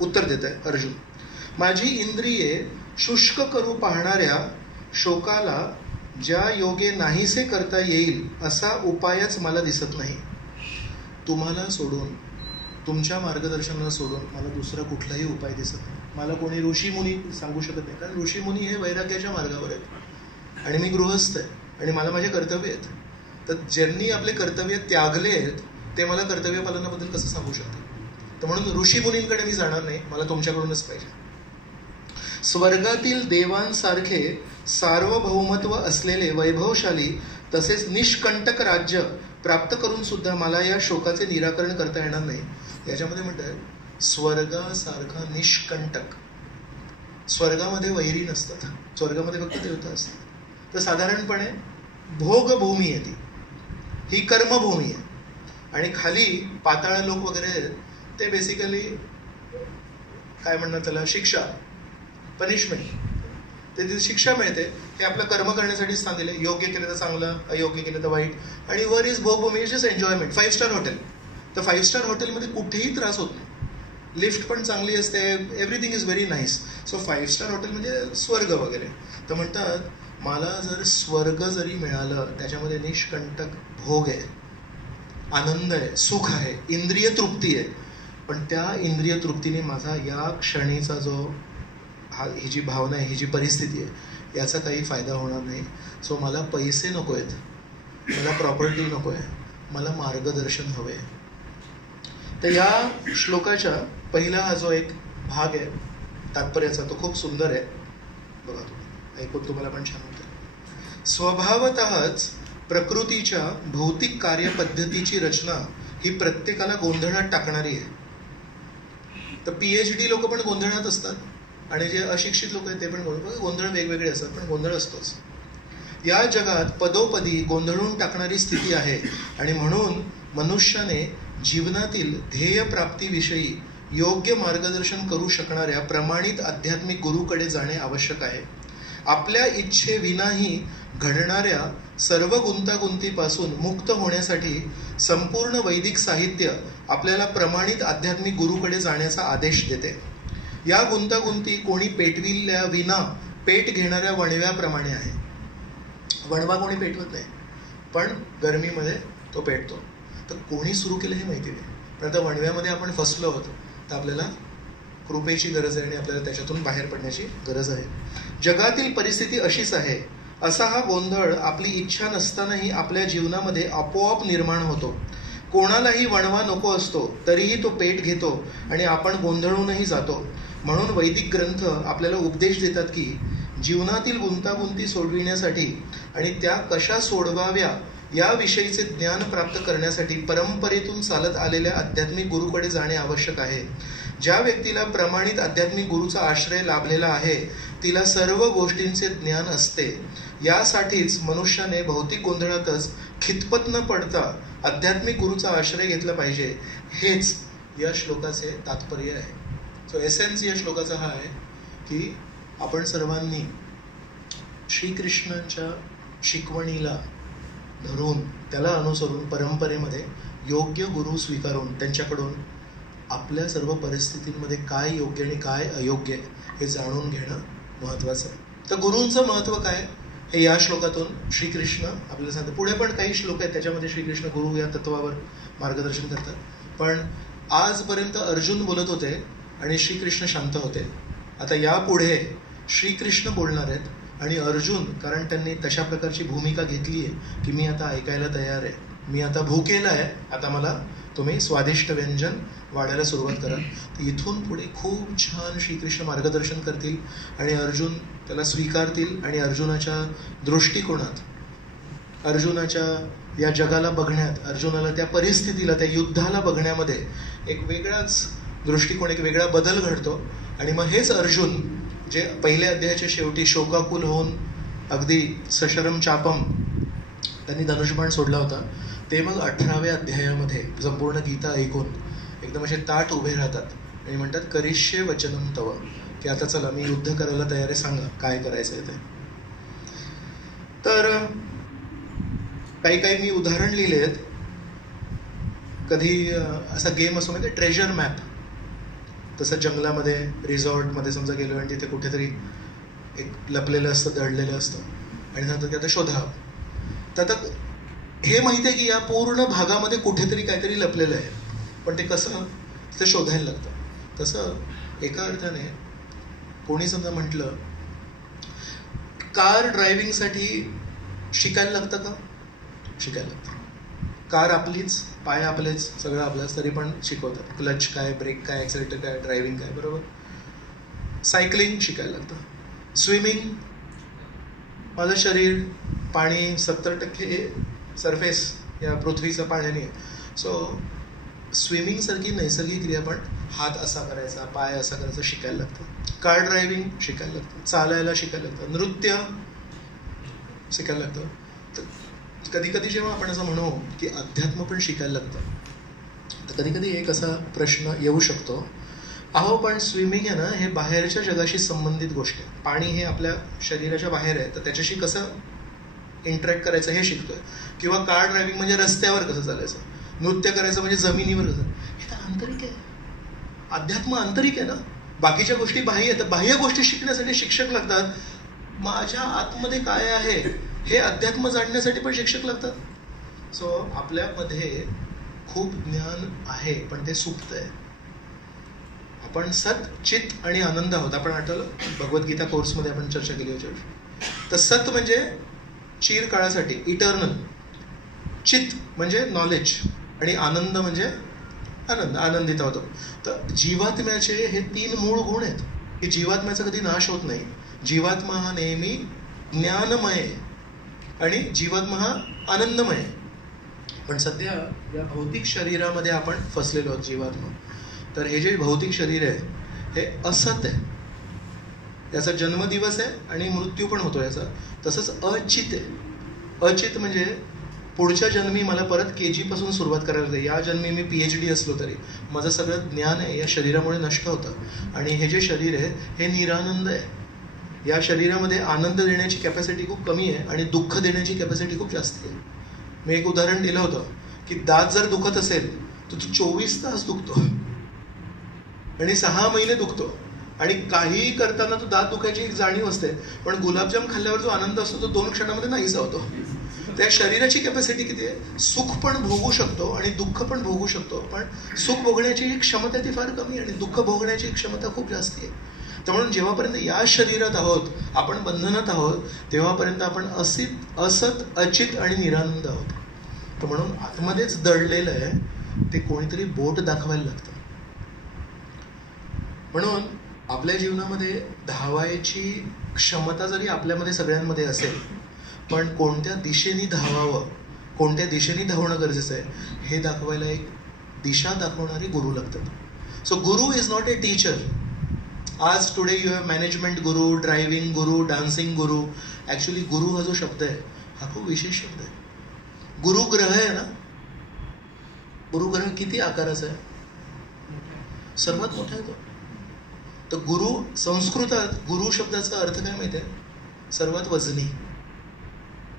उत्तर देत आहे अर्जुन. माझी इंद्रिये शुष्क करू पाहणाऱ्या शोकाला ज्या योगे नाहीसे करता येईल असा उपायच मला दिसत नाही. तुम्हाला सोडून, तुमच्या मार्गदर्शनाला सोडून मला दुसरा कुठलाही उपाय दिसत नाही. मला कोणी ऋषीमुनी सांगू शकत नाही, कारण ऋषीमुनी हे वैराग्याच्या मार्गावर आहेत आणि मी गृहस्थ आहे आणि मला माझे कर्तव्य आहेत. तर ज्यांनी आपले कर्तव्य त्यागले आहेत ते मला कर्तव्य पालनाबद्दल कसं सांगू शकतात? तर म्हणून ऋषीमुनींकडे मी जाणार नाही, मला तुमच्याकडूनच पाहिजे. स्वर्गातील देवांसारखे सार्वभौमत्व असलेले वैभवशाली तसेच निष्कंटक राज्य प्राप्त करून सुद्धा मला या शोकाचे निराकरण करता येणार नाही. याच्यामध्ये म्हणतात स्वर्गासारखा निष्कंटक. स्वर्गामध्ये वैरी नसतात, स्वर्गामध्ये फक्त देवता असतात. तर साधारणपणे भोगभूमी आहे ती, ही कर्मभूमी आहे. आणि खाली पाताळ लोक वगैरे आहेत ते बेसिकली काय म्हणणार त्याला, शिक्षा, पनिशमेंट. ते तिथे शिक्षा मिळते, हे आपलं कर्म करण्यासाठी स्थान दिले. योग्य केलं तर चांगलं, अयोग्य केलं तर वाईट. आणि वर इज भोगभूमी, is just enjoyment. 5 star hotel, तर 5 स्टार हॉटेलमध्ये कुठेही त्रास होत नाही, लिफ्ट पण चांगली असते, everything is very nice. So 5 star hotel म्हणजे स्वर्ग वगैरे. तर म्हणतात मला जर स्वर्ग जरी मिळालं त्याच्यामध्ये निष्कंटक भोग आहे, आनंद आहे, सुख आहे, इंद्रिय तृप्ती आहे, पण त्या इंद्रिय तृप्तीने माझा या क्षणीचा जो ही जी भावना आहे, ही जी परिस्थिती आहे, याचा काही फायदा होणार नाही. सो मला पैसे नको आहेत, मला प्रॉपर्टी नको आहे, मला मार्गदर्शन हवं आहे. तर या श्लोकाच्या पहिला हा जो एक भाग आहे तात्पर्याचा तो खूप सुंदर आहे. बघा, ऐकून तुम्हाला पण छान होतं. स्वभावतःच प्रकृतीच्या भौतिक कार्यपद्धतीची रचना ही प्रत्येकाला गोंधळात टाकणारी आहे. तर PhD लोक पण गोंधळात असतात आणि जे अशिक्षित लोक आहेत ते पण गोंधळ वेगवेगळे असतात, पण गोंधळ असतोच. या जगात पदोपदी गोंधळून टाकणारी स्थिती आहे आणि म्हणून मनुष्याने जीवनातील ध्येय प्राप्तीविषयी योग्य मार्गदर्शन करू शकणाऱ्या प्रमाणित आध्यात्मिक गुरुकडे जाणे आवश्यक आहे. आपल्या इच्छेविनाही घडणाऱ्या सर्व गुंतागुंतीपासून मुक्त होण्यासाठी संपूर्ण वैदिक साहित्य आपल्याला प्रमाणित आध्यात्मिक गुरुकडे जाण्याचा आदेश देते. या गुंतागुंती कोणी पेटविल्या विना पेट घेणाऱ्या वणव्याप्रमाणे आहे. वणवा कोणी पेटवत नाही, पण गरमीमध्ये तो पेटतो. तर कोणी सुरू केलं हे माहिती नाही, पण त्या वणव्यामध्ये आपण फसलो आहोत, तर आपल्याला कृपेची गरज आहे आणि आपल्याला त्याच्यातून बाहेर पडण्याची गरज आहे. जगातील परिस्थिती अशीच आहे. असा हा गोंधळ आपली इच्छा नसतानाही आपल्या जीवनामध्ये आपोआप निर्माण होतो. कोणालाही वणवा नको असतो, तरीही तो पेट घेतो आणि आपण गोंधळूनही जातो. म्हणून वैदिक ग्रंथ आपल्याला उपदेश देतात की जीवनातील गुंतागुंती सोडविण्यासाठी आणि त्या कशा सोडवाव्या याविषयीचे ज्ञान प्राप्त करण्यासाठी परंपरेतून चालत आलेल्या आध्यात्मिक गुरुकडे जाणे आवश्यक आहे. ज्या व्यक्तीला प्रमाणित आध्यात्मिक गुरुचा आश्रय लाभलेला आहे तिला सर्व गोष्टींचे ज्ञान असते. यासाठीच मनुष्याने भौतिक गोंधळातच खितपत न पडता आध्यात्मिक गुरुचा आश्रय घेतला पाहिजे. हेच या श्लोकाचे तात्पर्य आहे. सो एसेन्स या श्लोकाचा हा आहे की आपण सर्वांनी श्रीकृष्णांच्या शिकवणीला धरून, त्याला अनुसरून, परंपरेमध्ये योग्य गुरु स्वीकारून त्यांच्याकडून आपल्या सर्व परिस्थितींमध्ये काय योग्य आणि काय अयोग्य हे जाणून घेणं महत्त्वाचं आहे. तर गुरूंचं महत्त्व काय हे या श्लोकातून श्रीकृष्ण आपल्याला सांगतात. पुढे पण काही श्लोक आहेत त्याच्यामध्ये श्रीकृष्ण गुरु या तत्वावर मार्गदर्शन करतात. पण आजपर्यंत अर्जुन बोलत होते आणि श्रीकृष्ण शांत होते. आता यापुढे श्रीकृष्ण बोलणार आहेत आणि अर्जुन, कारण त्यांनी तशा प्रकारची भूमिका घेतली आहे की मी आता ऐकायला तयार आहे, मी आता भूकेला आहे, आता मला तुम्ही स्वादिष्ट व्यंजन वाढायला सुरुवात करा. तर इथून पुढे खूप छान श्रीकृष्ण मार्गदर्शन करतील आणि अर्जुन त्याला स्वीकारतील आणि अर्जुनाच्या दृष्टिकोनात, अर्जुनाच्या या जगाला बघण्यात, अर्जुनाला त्या परिस्थितीला, त्या युद्धाला बघण्यामध्ये एक वेगळाच दृष्टिकोन, एक वेगळा बदल घडतो. आणि मग हेच अर्जुन जे पहिल्या अध्यायाच्या शेवटी शोकाकुल होऊन अगदी सशरम चापम त्यांनी धनुष्यबाण सोडला होता, ते मग 18व्या अध्यायामध्ये संपूर्ण गीता ऐकून एकदम असे ताठ उभे राहतात आणि म्हणतात करिष्ये वचनम तव, की आता चला मी युद्ध करायला तयार आहे, सांगा काय करायचं आहे ते. तर काही काही मी उदाहरण लिहिले आहेत. कधी असा गेम असतो म्हणजे ट्रेजर मॅप, तसं जंगलामध्ये रिसॉर्टमध्ये समजा गेलो आणि तिथे कुठेतरी एक लपलेलं असतं, दडलेलं असतं आणि सांगतात की आता शोधा. तर आता हे माहिती आहे की या पूर्ण भागामध्ये कुठेतरी काहीतरी लपलेलं आहे, पण ते कसं तिथे शोधायला लागतं. तसं एका अर्थाने कोणी समजा म्हटलं कार ड्रायव्हिंगसाठी शिकायला लागतं का? शिकायला लागतं. कार आपलीच, पाय आपलेच, सगळं आपलंच, तरी पण शिकवतात. क्लच काय, ब्रेक काय, ॲक्सिलेटर काय, ड्रायव्हिंग काय, बरोबर. सायकलिंग शिकायला लागतं. स्विमिंग, माझं शरीर पाणी 70% सरफेस या पृथ्वीचं पाण्याने आहे. सो स्विमिंगसारखी नैसर्गिक क्रिया पण हात असा करायचा, पाय असा करायचा शिकायला लागतं. कार ड्रायव्हिंग शिकायला लागतं, चालायला शिकायला लागतं, नृत्य शिकायला लागतं. तर कधी कधी जेव्हा आपण असं म्हणू की अध्यात्म पण शिकायला लागतं, तर कधी कधी एक असा प्रश्न येऊ शकतो, अहो पण स्विमिंग आहे ना, हे बाहेरच्या जगाशी संबंधित गोष्ट आहे. पाणी हे आपल्या शरीराच्या बाहेर आहे, तर त्याच्याशी कसं इंटरॅक्ट करायचं हे शिकतोय. किंवा कार ड्रायव्हिंग म्हणजे रस्त्यावर कसं चालायचं, नृत्य करायचं म्हणजे जमिनीवर कसं, हे तर आंतरिक आहे. अध्यात्म आंतरिक आहे ना, बाकीच्या गोष्टी बाह्य आहेत. बाह्य गोष्टी शिकण्यासाठी शिक्षक लागतात. माझ्या आतमध्ये काय आहे हे अध्यात्म जाणण्यासाठी पण शिक्षक लागतात. सो आपल्यामध्ये खूप ज्ञान आहे, पण ते सुप्त आहे. आपण सत, चित आणि आनंद आहोत. आपण आठवलं भगवद्गीता कोर्समध्ये आपण चर्चा केली होती. तर सत म्हणजे चिरकाळासाठी, इटर्नल. चित म्हणजे नॉलेज आणि आनंद म्हणजे आनंद, आनंदित होतो. तर जीवात्म्याचे हे 3 मूळ गुण आहेत की जीवात्म्याचा कधी नाश होत नाही. जीवात्मा हा नेहमी ज्ञानमय आणि जीवात्मा हा आनंदमय. पण सध्या या भौतिक शरीरामध्ये आपण फसलेलो आहोत, जीवात्मा. तर हे जे भौतिक शरीर आहे हे असत आहे, याचा जन्मदिवस आहे आणि मृत्यू पण होतो याचा. तसंच अचित आहे. अचित म्हणजे पुढच्या जन्मी मला परत KG पासून सुरुवात करायला लागते. या जन्मी मी PhD असलो तरी माझं सगळं ज्ञान आहे या शरीरामुळे नष्ट होतं. आणि हे जे शरीर आहे हे निरानंद आहे. या शरीरामध्ये आनंद देण्याची कॅपॅसिटी खूप कमी आहे आणि दुःख देण्याची कॅपॅसिटी खूप जास्त आहे. मी एक उदाहरण दिलं होतं की दात जर दुखत असेल तर तो 24 तास दुखतो आणि 6 महिने दुखतो आणि काहीही करताना तो दात दुखायची एक जाणीव असते. पण गुलाबजाम खाल्ल्यावर जो आनंद असतो तो 2 क्षणामध्ये नाहीसा होतो. त्या शरीराची कॅपॅसिटी किती आहे? सुख पण भोगू शकतो आणि दुःख पण भोगू शकतो, पण सुख भोगण्याची क्षमता ती फार कमी आणि दुःख भोगण्याची क्षमता खूप जास्त आहे. तर म्हणून जेव्हापर्यंत या शरीरात आहोत, आपण बंधनात आहोत, तेव्हापर्यंत आपण असत, अचित आणि निरानंद आहोत. तर म्हणून आतमध्येच दडलेलं आहे, ते कोणीतरी बोट दाखवायला लागतं. म्हणून आपल्या जीवनामध्ये धावायची क्षमता जरी आपल्यामध्ये सगळ्यांमध्ये असेल, पण कोणत्या दिशेने धावावं, कोणत्या दिशेने धावणं गरजेचं आहे हे दाखवायला एक दिशा दाखवणारे गुरु लागतात. So Guru is not a teacher. आज today you have management Guru, driving Guru, dancing Guru. Actually गुरु हा जो शब्द आहे हा खूप विशेष शब्द आहे. गुरुग्रह आहे ना, गुरुग्रह किती आकाराचा आहे? सर्वात मोठा आहे तो. तर गुरु संस्कृतात गुरु शब्दाचा अर्थ काय माहिती आहे? सर्वात वजनी,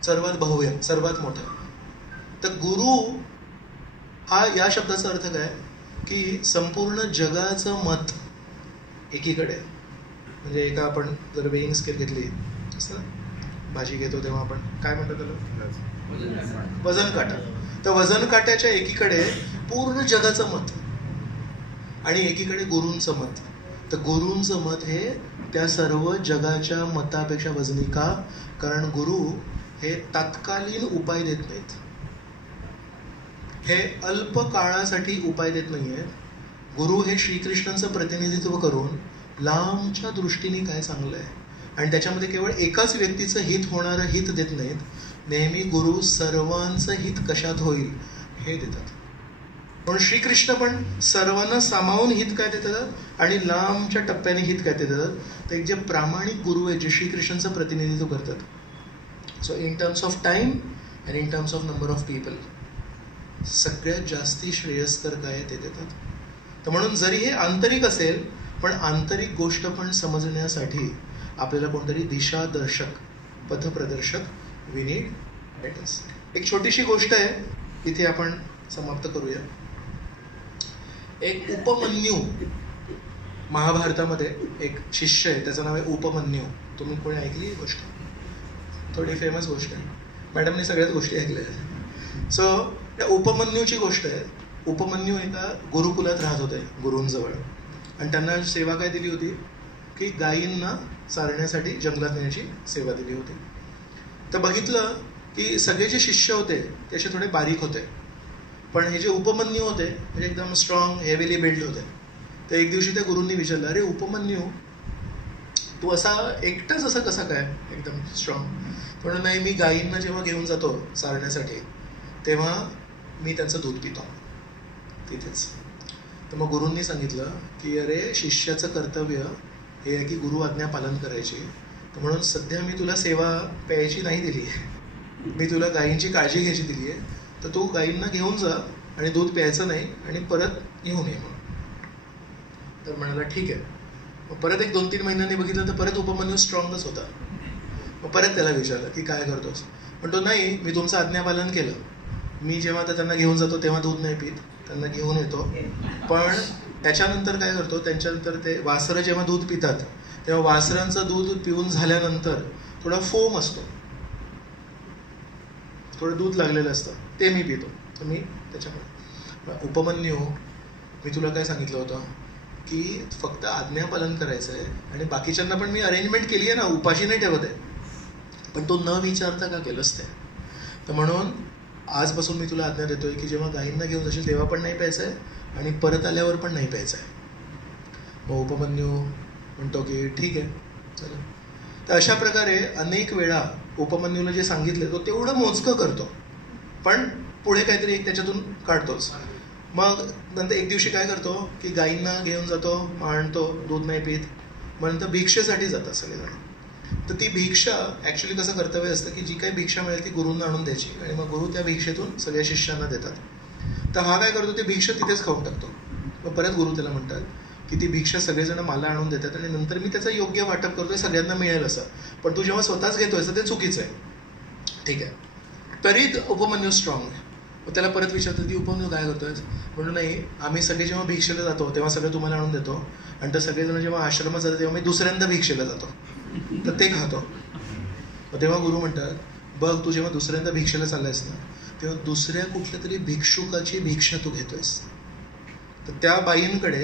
सर्वात भव्य, सर्वात मोठा. तर गुरु हा या शब्दाचा अर्थ काय की संपूर्ण जगाचं मत एकीकडे. म्हणजे एका आपण जर वेईंग स्केल घेतली, असं भाजी घेतो तेव्हा आपण काय म्हणतो त्याला? वजन काटा. तर वजन काट्याच्या एकीकडे पूर्ण जगाचं मत आणि एकीकडे गुरूंचं मत. तर गुरूंचं मत हे त्या सर्व जगाच्या मतापेक्षा वजनी का? कारण गुरु हे तात्कालीन उपाय देत नाहीत, हे अल्प काळासाठी उपाय देत नाही आहेत. गुरु हे श्रीकृष्णांचं प्रतिनिधित्व करून लांबच्या दृष्टीने काय चांगलं आहे आणि त्याच्यामध्ये केवळ एकाच व्यक्तीचं हित होणारं हित देत नाहीत. नेहमी गुरु सर्वांचं हित कशात होईल हे देतात. म्हणून श्रीकृष्ण पण सर्वांना सामावून हित काय देतात आणि लांबच्या टप्प्याने हित काय देतात. तर एक जे प्रामाणिक गुरु आहेत जे श्रीकृष्णांचं प्रतिनिधित्व करतात, so in terms of time and in terms of number of people सगळ्यात जास्ती श्रेयस्कर काय ते देतात. तर म्हणून जरी हे आंतरिक असेल पण आंतरिक गोष्ट पण समजण्यासाठी आपल्याला कोणतरी दिशादर्शक, पथप्रदर्शक वी नीड गायडन्स. एक छोटीशी गोष्ट आहे इथे आपण समाप्त करूया. एक उपमन्यू, महाभारतामध्ये एक शिष्य आहे त्याचं नाव आहे उपमन्यू. तुम्ही कोणी ऐकली ही गोष्ट? थोडी फेमस गोष्ट आहे, मॅडमने सगळ्याच गोष्टी ऐकल्या आहेत. सो या उपमन्यूची गोष्ट आहे. उपमन्यू एका गुरुकुलात राहत होते गुरूंजवळ आणि त्यांना सेवा काय दिली होती की गायींना चारण्यासाठी जंगलात नेण्याची सेवा दिली होती. तर बघितलं की सगळे जे शिष्य होते ते असे थोडे बारीक होते, पण हे जे उपमन्यू होते म्हणजे एकदम स्ट्रॉंग, हेवीली बिल्ड होते. तर एक दिवशी त्या गुरूंनी विचारलं, अरे उपमन्यू तू असा एकटाच असा कसा काय एकदम स्ट्रॉंग? पण नाही, मी गायींना जेव्हा घेऊन जातो चारण्यासाठी तेव्हा मी त्यांचं दूध पितो तिथेच. तर मग गुरूंनी सांगितलं की अरे शिष्याचं कर्तव्य हे आहे की गुरु आज्ञा पालन करायची. तर म्हणून सध्या मी तुला सेवा प्यायची नाही दिली आहे, मी तुला गायींची काळजी घ्यायची दिली आहे. तर तू गायींना घेऊन जा आणि दूध प्यायचं नाही आणि परत घेऊन ये म्हणून. तर म्हणाला ठीक आहे. मग परत एक 2-3 महिन्यांनी बघितलं तर परत उपमन्यू स्ट्रॉंगच होता. मग परत त्याला विचारलं की काय करतोस? पण तो नाही, मी तुमचं आज्ञापालन केलं, मी जेव्हा त्यांना घेऊन जातो तेव्हा दूध नाही पित, त्यांना घेऊन येतो. पण त्याच्यानंतर काय करतो, त्यांच्यानंतर ते वासरं जेव्हा दूध पितात तेव्हा वासरांचं दूध पिऊन झाल्यानंतर थोडा फोम असतो, थोडं दूध लागलेलं असतं, ते मी पितो. तर मी त्याच्यामुळे उपमन्यू, मी तुला काय सांगितलं होतं की फक्त आज्ञापालन करायचं आहे आणि बाकीच्यांना पण मी अरेंजमेंट केली आहे ना, उपाशी नाही ठेवत आहे. पण तो न विचारता का केलंस ते? तर म्हणून आजपासून मी तुला आज्ञा देतोय की जेव्हा गायींना घेऊन जाशील तेव्हा पण नाही प्यायचं आहे आणि परत आल्यावर पण नाही प्यायचं आहे. मग उपमन्यू म्हणतो की ठीक आहे चला. तर अशा प्रकारे अनेक वेळा उपमन्यूला जे सांगितले तो तेवढं मोजकं करतो, पण पुढे काहीतरी एक त्याच्यातून काढतोच. मग नंतर एक दिवशी काय करतो की गायींना घेऊन जातो, आणतो, दूध नाही पित, मग नंतर भिक्षेसाठी जातात सगळेजण. तर ती भिक्षा ॲक्च्युली कसं कर्तव्य असतं की जी काही भिक्षा मिळेल ती गुरूंना आणून द्यायची आणि मग गुरु त्या भिक्षेतून सगळ्या शिष्यांना देतात. तर हा काय करतो, ते भिक्षा तिथेच खाऊन टाकतो. मग परत गुरु त्याला म्हणतात की ती भिक्षा सगळेजण मला आणून देतात आणि नंतर मी त्याचं योग्य वाटप करतोय, सगळ्यांना मिळेल असं, पण तू जेव्हा स्वतःच घेतोय तर ते चुकीचं आहे. ठीक आहे. तरी उपमन्यू स्ट्रॉंग आहे. मग त्याला परत विचारतात की उपमन्यू काय करतोय? म्हणून नाही, आम्ही सगळे जेव्हा भिक्षेला जातो तेव्हा सगळं तुम्हाला आणून देतो आणि तर सगळेजण जेव्हा आश्रमात जातात तेव्हा मी दुसऱ्यांदा भिक्षेला जातो तर ते खातो. मग तेव्हा गुरु म्हणतात, बघ तू जेव्हा दुसऱ्यांदा भिक्षेला चाललायस ना तेव्हा दुसऱ्या कुठल्या तरी भिक्षुकाची भिक्षा तू घेतोयस. तर त्या बाईंकडे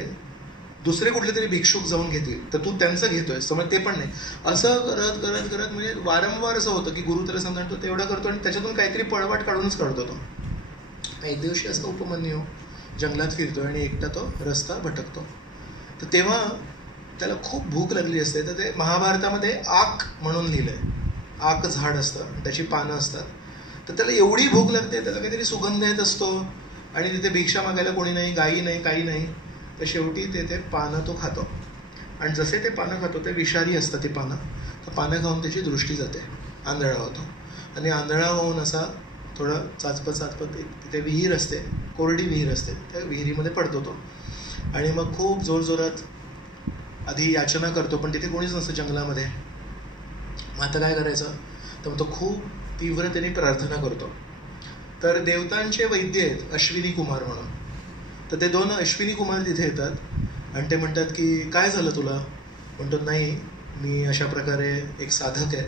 दुसरे कुठले तरी भिक्षुक जाऊन घेतील तर तू त्यांचं घेतोयस, तर मग ते पण नाही. असं करत करत करत म्हणजे वारंवार असं होतं की गुरु त्याला सांगतो तेवढं करतो आणि त्याच्यातून काहीतरी पळवाट काढूनच काढतो तो. एक दिवशी असं उपमन्यू जंगलात फिरतोय आणि एकटा तो रस्ता भटकतो. तर तेव्हा त्याला खूप भूक लागली असते. तर ते महाभारतामध्ये आक म्हणून लिहिलंय, आक झाड असतं, त्याची पानं असतात. तर त्याला एवढी भूक लागते, त्याला काहीतरी सुगंध येत असतो आणि तिथे भिक्षा मागायला कोणी नाही, गायी नाही, काही नाही. तर शेवटी ते पानं तो खातो आणि जसे ते पानं खातो ते विषारी असतं ते पानं, तर पानं खाऊन त्याची दृष्टी जाते, आंधळा होतो. आणि आंधळा होऊन असा थोडं चाचपत तिथे विहीर असते, कोरडी विहीर असते, त्या विहिरीमध्ये पडतो तो. आणि मग खूप जोरजोरात आधी याचना करतो, पण तिथे कोणीच नसतं जंगलामध्ये. मग आता काय करायचं, तर मग तो खूप तीव्रतेने प्रार्थना करतो. तर देवतांचे वैद्य आहेत अश्विनी कुमार म्हणून, तर ते 2 अश्विनी कुमार तिथे येतात आणि ते म्हणतात की काय झालं तुला. म्हणतो नाही, मी अशा प्रकारे एक साधक आहे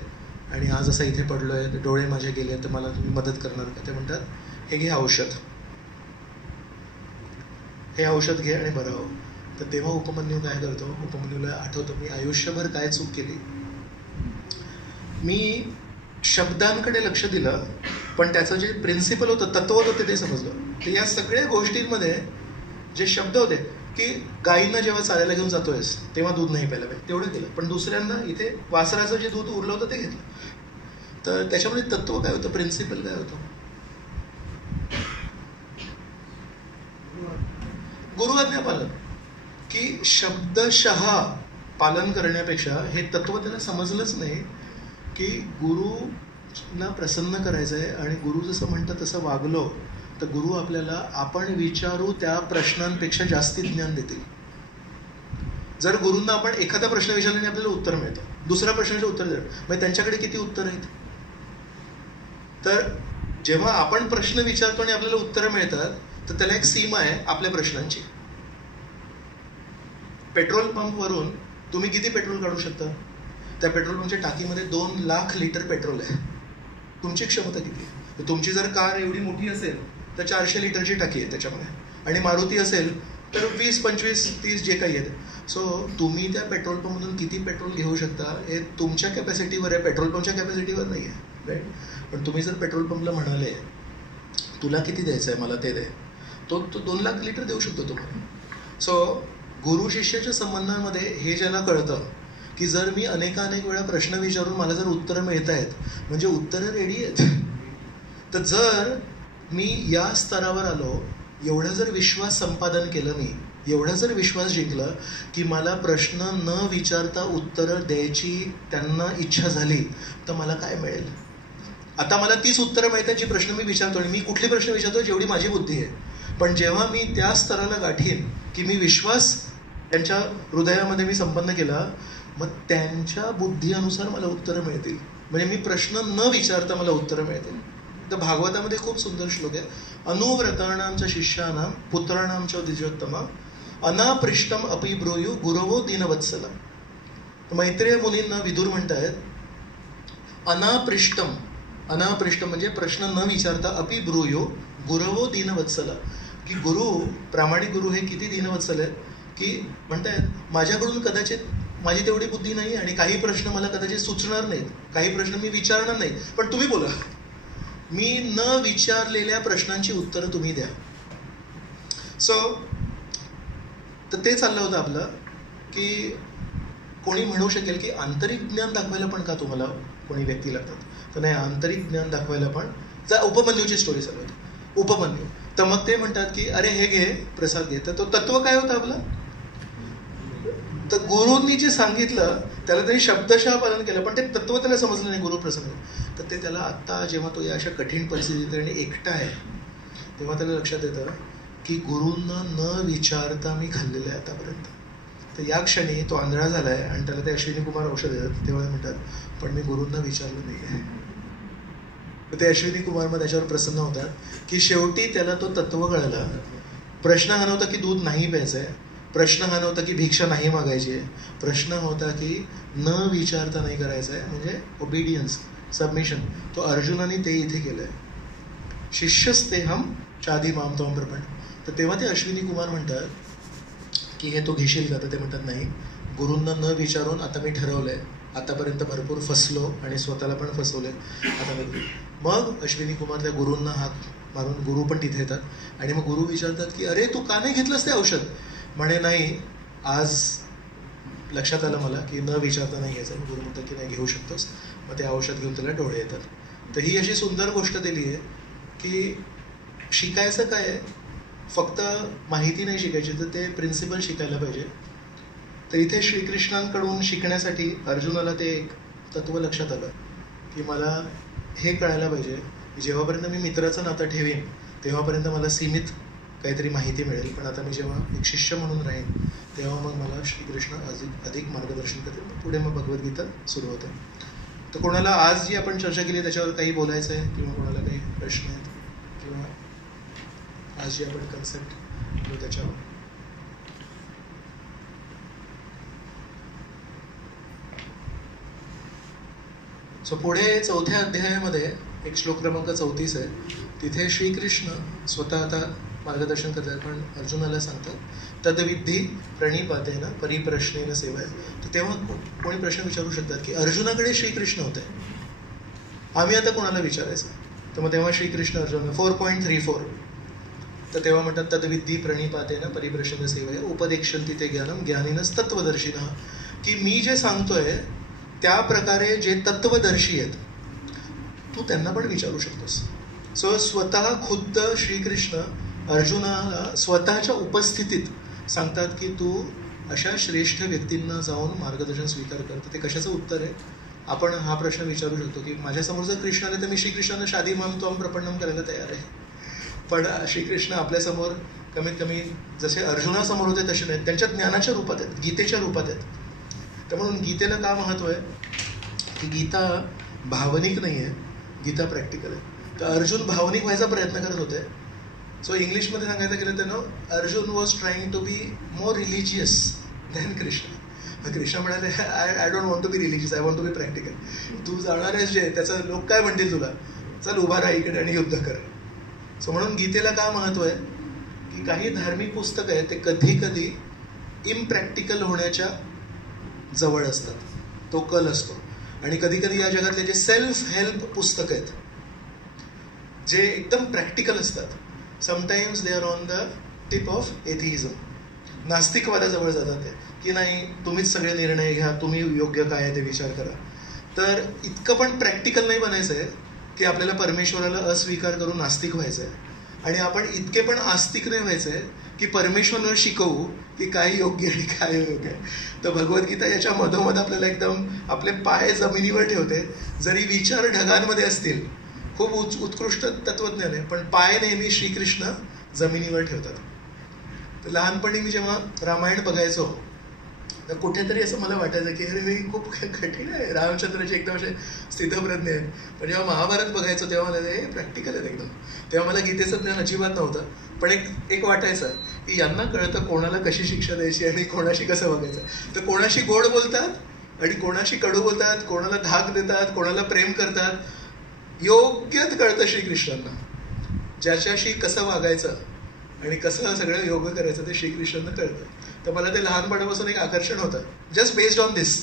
आणि आज असा इथे पडलो आहे, डोळे माझे गेले, तर मला तुम्ही मदत करणार का. ते म्हणतात हे घे औषध, हे औषध घे आणि बरं हो. तर तेव्हा उपमन्यू काय करतो, उपमन्यूला आठवतं मी आयुष्यभर काय चूक केली, मी शब्दांकडे लक्ष दिलं पण त्याचं जे प्रिन्सिपल होतं, तत्व होतं ते समजलं. तर या सगळ्या गोष्टींमध्ये जे शब्द होते की गाईंना जेव्हा चालायला घेऊन जातोयस तेव्हा दूध नाही प्यायला पाहिजे, तेवढं केलं. पण दुसऱ्यांना इथे वासराचं जे दूध उरलं होतं ते घेतलं. तर त्याच्यामध्ये तत्व काय होतं, प्रिन्सिपल काय होतं. गुरु आज्ञा पालन, की शब्दशः पालन करण्यापेक्षा हे तत्व त्याला समजलंच नाही की गुरुना प्रसन्न करायचं आहे. आणि गुरु जसं म्हणतात तसं वागलो तर गुरु आपल्याला आपण विचारू त्या प्रश्नांपेक्षा जास्ती ज्ञान देतील. जर गुरूंना आपण एखादा प्रश्न विचारल्याने आपल्याला उत्तर मिळतं, दुसऱ्या प्रश्नाचे उत्तर देणार, मग त्यांच्याकडे किती उत्तर आहेत. तर जेव्हा आपण प्रश्न विचारतो आणि आपल्याला उत्तरं मिळतात तर त्याला एक सीमा आहे आपल्या प्रश्नांची. पेट्रोल पंपवरून तुम्ही किती पेट्रोल काढू शकता. त्या पेट्रोल पंपच्या टाकीमध्ये 2 लाख लिटर पेट्रोल आहे. तुमची क्षमता किती आहे. तुमची जर कार एवढी मोठी असेल तर 400 लिटरची टाकी आहे त्याच्यामध्ये, आणि मारुती असेल तर 20, 25, 30 जे काही आहेत. सो तुम्ही त्या पेट्रोल पंपमधून किती पेट्रोल घेऊ शकता हे तुमच्या कॅपॅसिटीवर आहे, पेट्रोल पंपच्या कॅपॅसिटीवर नाही आहे, राईट. पण तुम्ही जर पेट्रोल पंपला म्हणाले तुला किती द्यायचं आहे मला ते दे, तो 2 लाख लिटर देऊ शकतो तुम्हाला. सो गुरु शिष्याच्या संबंधामध्ये हे ज्याला कळतं की जर मी अनेक वेळा प्रश्न विचारून मला जर उत्तरं मिळत आहेत म्हणजे उत्तरं रेडी आहेत. तर जर मी या स्तरावर आलो, एवढा जर विश्वास संपादन केलं, मी एवढा जर विश्वास जिंकला की मला प्रश्न न विचारता उत्तरं द्यायची त्यांना इच्छा झाली, तर मला काय मिळेल. आता मला तीच उत्तरं मिळतात जी प्रश्न मी विचारतो, आणि मी कुठले प्रश्न विचारतो जेवढी माझी बुद्धी आहे. पण जेव्हा मी त्या स्तराला गाठीन की मी विश्वास त्यांच्या हृदयामध्ये मी संपन्न केला, मग त्यांच्या बुद्धीनुसार मला उत्तरं मिळतील. म्हणजे मी प्रश्न न विचारता मला उत्तरं मिळतील. तर भागवतामध्ये खूप सुंदर श्लोक आहे, अनुव्रतानांच्या शिष्यानां पुत्राणांच्या द्विजोत्तम अनापृष्टम अपि ब्रूयु गुरवो दीनवत्सला. मैत्रेय मुलींना विदुर म्हणतायत अनापृष्टम, अनापृष्टम म्हणजे प्रश्न न विचारता अपि ब्रूयु गुरवो दीनवत्सला, की गुरु, प्रामाणिक गुरु हे किती दीनवत्सल आहेत की म्हणतायत माझ्याकडून कदाचित माझी तेवढी बुद्धी नाही आणि काही प्रश्न मला कदाचित सुचणार नाहीत, काही प्रश्न मी विचारणार नाही, पण तुम्ही बोला, मी न विचारलेल्या प्रश्नांची उत्तरं तुम्ही द्या. सो तर ते चाललं होतं आपलं की कोणी म्हणू शकेल की आंतरिक ज्ञान दाखवायला पण का तुम्हाला कोणी व्यक्ती लागतात. तर नाही, आंतरिक ज्ञान दाखवायला पण उपमन्यूची स्टोरी चालू होती. उपमन्यू, तर मग ते म्हणतात की अरे हे घे प्रसाद घे. तर तो तत्व काय होतं आपलं, तर गुरूंनी जे सांगितलं त्याला त्यांनी शब्दशः पालन केलं, पण ते तत्व त्याला समजलं नाही गुरुप्रसंग. तर ते त्याला आत्ता जेव्हा तो या अशा कठीण परिस्थितीत आणि एकटा आहे तेव्हा त्याला लक्षात येतं की गुरूंना न विचारता मी खाल्लेलं आहे आतापर्यंत. तर या क्षणी तो आंधळा झाला आहे आणि त्याला ते अश्विनी कुमार औषध देतात. तेव्हा म्हणतात पण मी गुरूंना विचारलं नाही आहे. तर ते अश्विनी कुमार मग त्याच्यावर प्रसन्न होतात की शेवटी त्याला तो तत्व कळला. प्रश्न हा नव्हता की दूध नाही प्यायचं आहे, प्रश्न हा नव्हता की भिक्षा नाही मागायची आहे, प्रश्न होता की न विचारता नाही करायचं आहे, म्हणजे ओबिडियन्स, सबमिशन. तो अर्जुनाने ते इथे केलं आहे. शिष्यस्तेहम चादी माम त्वं प्रपण. तर तेव्हा ते अश्विनी कुमार म्हणतात की हे तो घेशील का. तर ते म्हणतात नाही, गुरूंना न विचारून आता मी ठरवलं आहे, आतापर्यंत भरपूर फसलो आणि स्वतःला पण फसवले, आता मी. मग अश्विनी कुमार त्या गुरूंना हात मारून, गुरु पण तिथे येतात आणि मग गुरु विचारतात की अरे तू का नाही घेतलंस ते औषध. म्हणे नाही, आज लक्षात आलं मला की न विचारता नाही घ्यायचं. गुरु म्हणतात की नाही घेऊ शकतोस. मग ते औषध घेऊन त्याला डोळे येतात. तर ही अशी सुंदर गोष्ट दिली आहे की शिकायचं काय आहे, फक्त माहिती नाही शिकायची, तर ते प्रिन्सिपल शिकायला पाहिजे. तर इथे श्रीकृष्णांकडून शिकण्यासाठी अर्जुनाला ते एक तत्व लक्षात आलं की मला हे कळायला पाहिजे की जेव्हापर्यंत मी मित्राचं नातं ठेवीन तेव्हापर्यंत मला सीमित काहीतरी माहिती मिळेल, पण आता मी जेव्हा एक शिष्य म्हणून राहीन तेव्हा मग मला श्रीकृष्ण अधिक मार्गदर्शन करतील. पुढे मग भगवद्गीता सुरू होते. तर कोणाला आज जी आपण चर्चा केली त्याच्यावर काही बोलायचं आहे किंवा कोणाला काही प्रश्न आहेत किंवा आज जी आपण कन्सेप्ट घेऊ त्याच्यावर? सो पुढे 4थ्या अध्यायामध्ये एक श्लोक क्रमांक 34 आहे. तिथे श्रीकृष्ण स्वतः आता मार्गदर्शन करतात, पण अर्जुनाला सांगतात तद्विद्धी प्रणिपातेन परिप्रश्नेन सेवय. तर तेव्हा कोणी प्रश्न विचारू शकतात की अर्जुनाकडे श्रीकृष्ण होते, आम्ही आता कोणाला विचारायचं? तर मग तेव्हा श्रीकृष्ण अर्जुन 4.34 तर तेव्हा म्हणतात तद्विद्धी प्रणिपातेन परिप्रश्नेन सेवय उपदेक्षन्ति ते ज्ञानम ज्ञानिनस तत्वदर्शिनः. की मी जे सांगतोय त्या प्रकारे जे तत्वदर्शी आहेत तू त्यांना पण विचारू शकतोस. सो स्वतः खुद्द श्रीकृष्ण अर्जुनाला स्वतःच्या उपस्थितीत सांगतात की तू अशा श्रेष्ठ व्यक्तींना जाऊन मार्गदर्शन स्वीकार करतो. ते कशाचं उत्तर आहे? आपण हा प्रश्न विचारू शकतो की माझ्यासमोर जर कृष्ण आले तर मी श्रीकृष्णांना शादी माम त्वम प्रपन्नम करायला तयार आहे, पण श्रीकृष्ण आपल्यासमोर कमीत कमी जसे अर्जुनासमोर होते तसे नाहीत, त्यांच्या ज्ञानाच्या रूपात आहेत, गीतेच्या रूपात आहेत. तर म्हणून गीतेला का महत्त्व आहे की गीता भावनिक नाही आहे, गीता प्रॅक्टिकल आहे. तर अर्जुन भावनिक व्हायचा प्रयत्न करत होते. सो इंग्लिशमध्ये सांगायचं गेलं तर Arjun was trying to be more religious than Krishna. Krishna म्हणाले I don't want to be religious, I want to be practical. तू जाणार आहेस जे त्याचं लोक काय म्हणतील तुला, चल उभा राहा इकडे आणि युद्ध कर. सो म्हणून गीतेला का महत्त्व आहे की काही धार्मिक पुस्तकं आहेत ते कधी कधी इम्प्रॅक्टिकल होण्याच्या जवळ असतात, तो कल असतो. आणि कधी कधी या जगातले जे सेल्फ हेल्प पुस्तक आहेत जे एकदम प्रॅक्टिकल असतात, sometimes they are on the tip of atheism, नास्तिकवादाजवळ जातात ते की नाही तुम्हीच सगळे निर्णय घ्या, तुम्ही योग्य काय आहे ते विचार करा. तर इतकं पण प्रॅक्टिकल नाही बनायचं आहे की आपल्याला परमेश्वराला अस्वीकार करून नास्तिक व्हायचं आहे, आणि आपण इतके पण आस्तिक नाही व्हायचं आहे की परमेश्वराला शिकवू की काय योग्य आणि काय योग्य आहे. तर भगवद्गीता याच्या मधोमध आपल्याला एकदम आपले पाय जमिनीवर ठेवते. जरी विचार ढगांमध्ये असतील, खूप उत्कृष्ट तत्वज्ञान आहे, पण पाय नेहमी श्रीकृष्ण जमिनीवर ठेवतात. तर लहानपणी मी जेव्हा रामायण बघायचो तर कुठेतरी असं मला वाटायचं की अरे हे खूप कठीण आहे, रामचंद्राचे एकदम असे स्थितप्रज्ञ आहेत. पण जेव्हा महाभारत बघायचो तेव्हा मला हे प्रॅक्टिकल आहेत एकदम. तेव्हा मला गीतेचं ज्ञान अजिबात नव्हतं, पण एक वाटायचं की यांना कळतं कोणाला कशी शिक्षा द्यायची आणि कोणाशी कसं बघायचं. तर कोणाशी गोड बोलतात आणि कोणाशी कडू बोलतात, कोणाला धाक देतात, कोणाला प्रेम करतात, योग्यच कळतं श्रीकृष्णांना. ज्याच्याशी कसं वागायचं आणि कसं सगळं योग्य करायचं ते श्रीकृष्णांना कळतं. तर मला ते लहानपणापासून एक आकर्षण होतं, जस्ट बेस्ड ऑन दिस,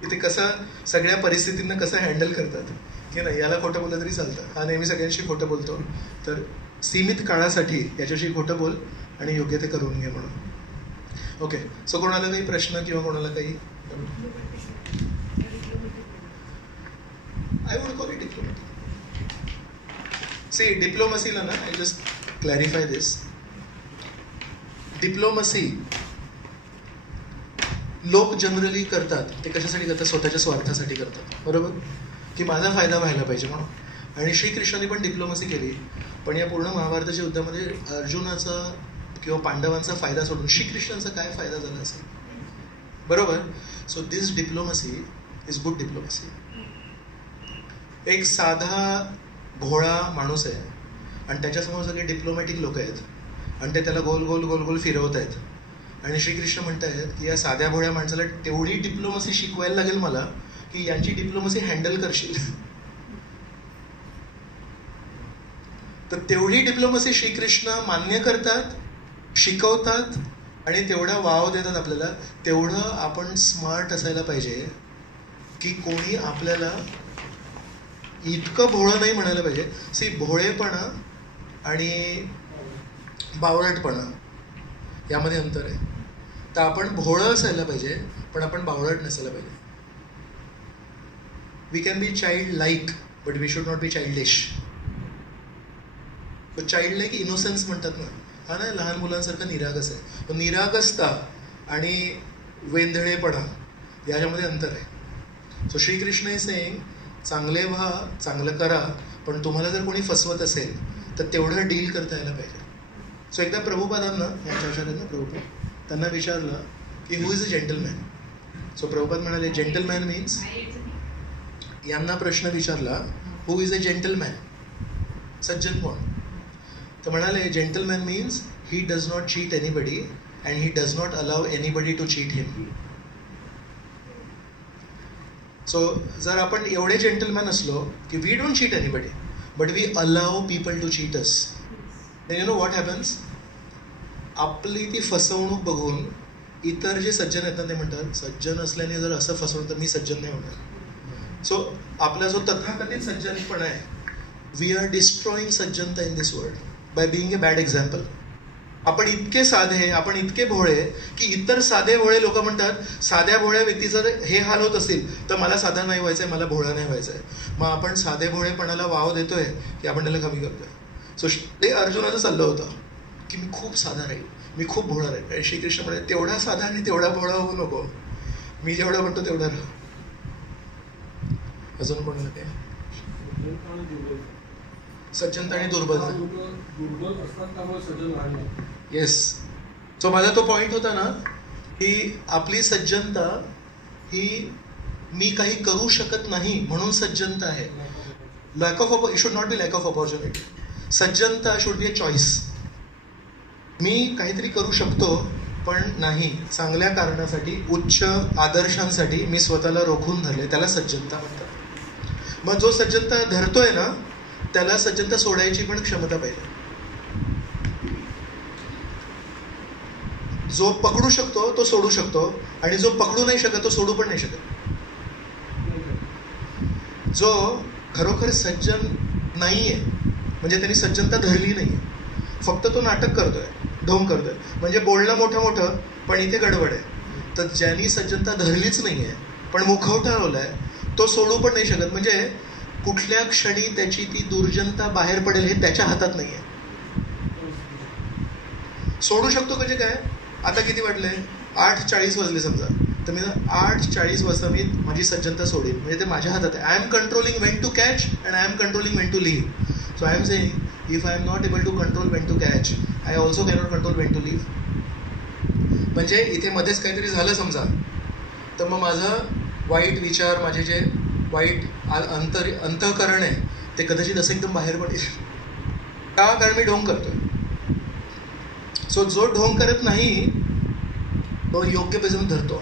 की ते कसं सगळ्या परिस्थितींना कसं हँडल करतात. की नाही याला खोटं बोललं तरी चालतं, हा नेहमी सगळ्यांशी खोटं बोलतो, तर सीमित काळासाठी याच्याशी खोटं बोल आणि योग्य ते करून घे म्हणून. ओके, सो कोणाला काही प्रश्न किंवा कोणाला काही I would call it diplomatic. See डिप्लोमसीला ना, I just clarify this, diplomacy लोक जनरली करतात ते कशासाठी करतात, स्वतःच्या स्वार्थासाठी करतात, बरोबर, की माझा फायदा व्हायला पाहिजे म्हणून. आणि श्रीकृष्णाने पण डिप्लोमसी केली, पण या पूर्ण महाभारताच्या युद्धामध्ये अर्जुनाचा किंवा पांडवांचा फायदा सोडून श्रीकृष्णांचा काय फायदा झाला असेल, बरोबर. So this diplomacy is good diplomacy. एक साधा भोळा माणूस आहे आणि त्याच्यासमोर सगळे डिप्लोमॅटिक लोक आहेत आणि ते त्याला गोल गोल गोल गोल फिरवत आहेत, आणि श्रीकृष्ण म्हणत आहेत की या साध्या भोळ्या माणसाला तेवढी डिप्लोमसी शिकवायला लागेल मला की यांची डिप्लोमसी हँडल करशील. तर तेवढी डिप्लोमसी श्रीकृष्ण मान्य करतात, शिकवतात आणि तेवढा वाव देतात आपल्याला. तेवढं आपण स्मार्ट असायला पाहिजे की कोणी आपल्याला इतकं भोळं नाही म्हणायला पाहिजे. सी भोळेपणा आणि बावळटपणा यामध्ये अंतर आहे. तर आपण भोळं असायला पाहिजे पण आपण बावळट नसायला पाहिजे. We can be childlike but we should not be childish. Childlike innocence म्हणतात ना, हा नाही लहान मुलांसारखं निरागस आहे. तो निरागसता आणि वेंधळेपणा याच्यामध्ये अंतर आहे. सो श्रीकृष्ण इज सेइंग चांगले व्हा, चांगलं करा, पण तुम्हाला जर कोणी फसवत असेल तर तेवढं डील करता यायला पाहिजे. सो एकदा प्रभुपादांना, यांच्या आचार्यांना प्रभुपाद, त्यांना विचारलं की who is a gentleman. So Prabhupada म्हणाले जेंटलमॅन मीन्स, यांना प्रश्न विचारला हु इज अ जेंटलमॅन, सज्जन कोण. तर म्हणाले gentleman means he does not cheat anybody and he does not allow anybody to cheat him. So जर आपण एवढे जेंटलमॅन असलो की we don't cheat anybody but we allow people to cheat us, then you know what happens. आपली ती फसवणूक बघून इतर जे सज्जन आहेत ना ते म्हणतात सज्जन असल्याने जर असं फसवलं तर मी सज्जन नाही होणार. सो आपला जो तथाकथित सज्जनपणा आहे, वी आर डिस्ट्रॉईंग सज्जनता in this world by being a bad example. आपण इतके साधे, आपण इतके भोळे की इतर साधे भोळे लोक म्हणतात साध्या भोळ्या व्यक्तीचं हे हाल होत असेल तर मला साधा नाही व्हायचंय, मला भोळा नाही व्हायचंय. मग आपण साधे भोळेपणाला वाव देतोय की आपण त्याला कमी करतोय. सो ते अर्जुनाचं चाललं होतं की मी खूप साधा राहील, मी खूप भोळा राहील. आणि श्रीकृष्ण म्हणे तेवढा साधा आणि तेवढा भोळा होऊ नको, मी जेवढा म्हणतो तेवढा राह. अजून कोणाला काय सज्जनता आणि दुर्बलता. येस. सो माझा तो पॉइंट होता ना की आपली सज्जनता ही मी काही करू शकत नाही म्हणून सज्जनता आहे. Lack of it should not be lack of opportunity. सज्जनता शुड बी अ चॉईस. मी काहीतरी करू शकतो पण नाही, चांगल्या कारणासाठी, उच्च आदर्शांसाठी मी स्वतःला रोखून धरले, त्याला सज्जनता म्हणतात. मग जो सज्जनता धरतोय ना त्याला सज्जनता सोडायची पण क्षमता पाहिजे. जो पकडू शकतो तो सोडू शकतो आणि जो पकडू नाही शकत तो सोडू पण नाही शकत. जो खरोखर सज्जन नाहीये म्हणजे त्यांनी सज्जनता धरली नाहीये, फक्त तो नाटक करतोय, ढोंग करतोय, म्हणजे बोलणं मोठं मोठं पण इथे गडबड आहे. तर ज्यांनी सज्जनता धरलीच नाहीये पण मुखवटा लावलाय तो सोडू पण नाही शकत. म्हणजे कुठल्या क्षणी त्याची ती दुर्जनता बाहेर पडेल हे त्याच्या हातात नाहीये. सोडू शकतो म्हणजे काय, आता किती वाजले, 8:40 वाजले समजा, तर मी 8:40 वाजता मी माझी सज्जनता सोडेल, म्हणजे ते माझ्या हातात आहे. I am controlling when to catch and I am controlling when to leave. So I am saying if I am not able to control when to catch, I also cannot control when to leave. म्हणजे इथे मध्येच काहीतरी झालं समजा तर मग माझा वाईट विचार, माझे जे वाईट अंतःकरण आहे ते कदाचित असं एकदम बाहेर पडेल का, कारण मी ढोंग करतोय. सो जो ढोंग करत नाही तो योग्य पैसे धरतो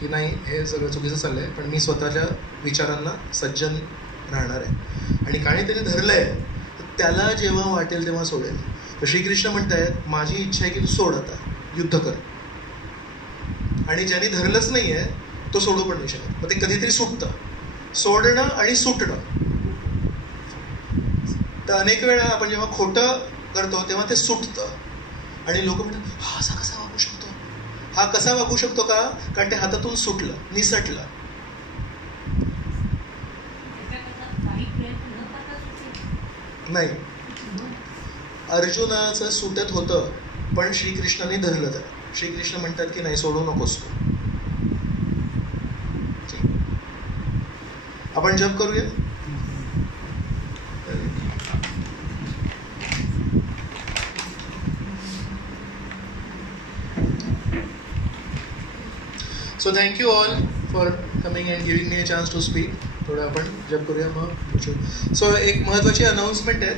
की नाही हे सगळं चुकीचं चाललंय पण मी स्वतःच्या विचारांना सज्जन राहणार आहे. आणि काही त्याने धरलंय तर त्याला जेव्हा वाटेल तेव्हा सोडेल. तर श्रीकृष्ण म्हणतायत माझी इच्छा आहे की तू सोड, आता युद्ध कर. आणि ज्यांनी धरलंच नाहीये तो सोडू पण नाही शकत. मग ते कधीतरी सुटतं. सोडणं आणि सुटणं. तर अनेक वेळा आपण जेव्हा खोटं करतो तेव्हा ते सुटतं आणि लोक म्हणतात हा असा कसा वागू शकतो, हा कसा वागू शकतो का, कारण ते हातातून सुटलं, निसटलं. नाही, अर्जुनाचं सुटत होतं पण श्रीकृष्णाने धरलं. तर श्रीकृष्ण म्हणतात की नाही सोडू नकोस तू. आपण जप करूया. So thank you all for coming and giving me a chance to speak. थोडं आपण जप करूया मग. सो एक महत्त्वाची अनाउन्समेंट आहे.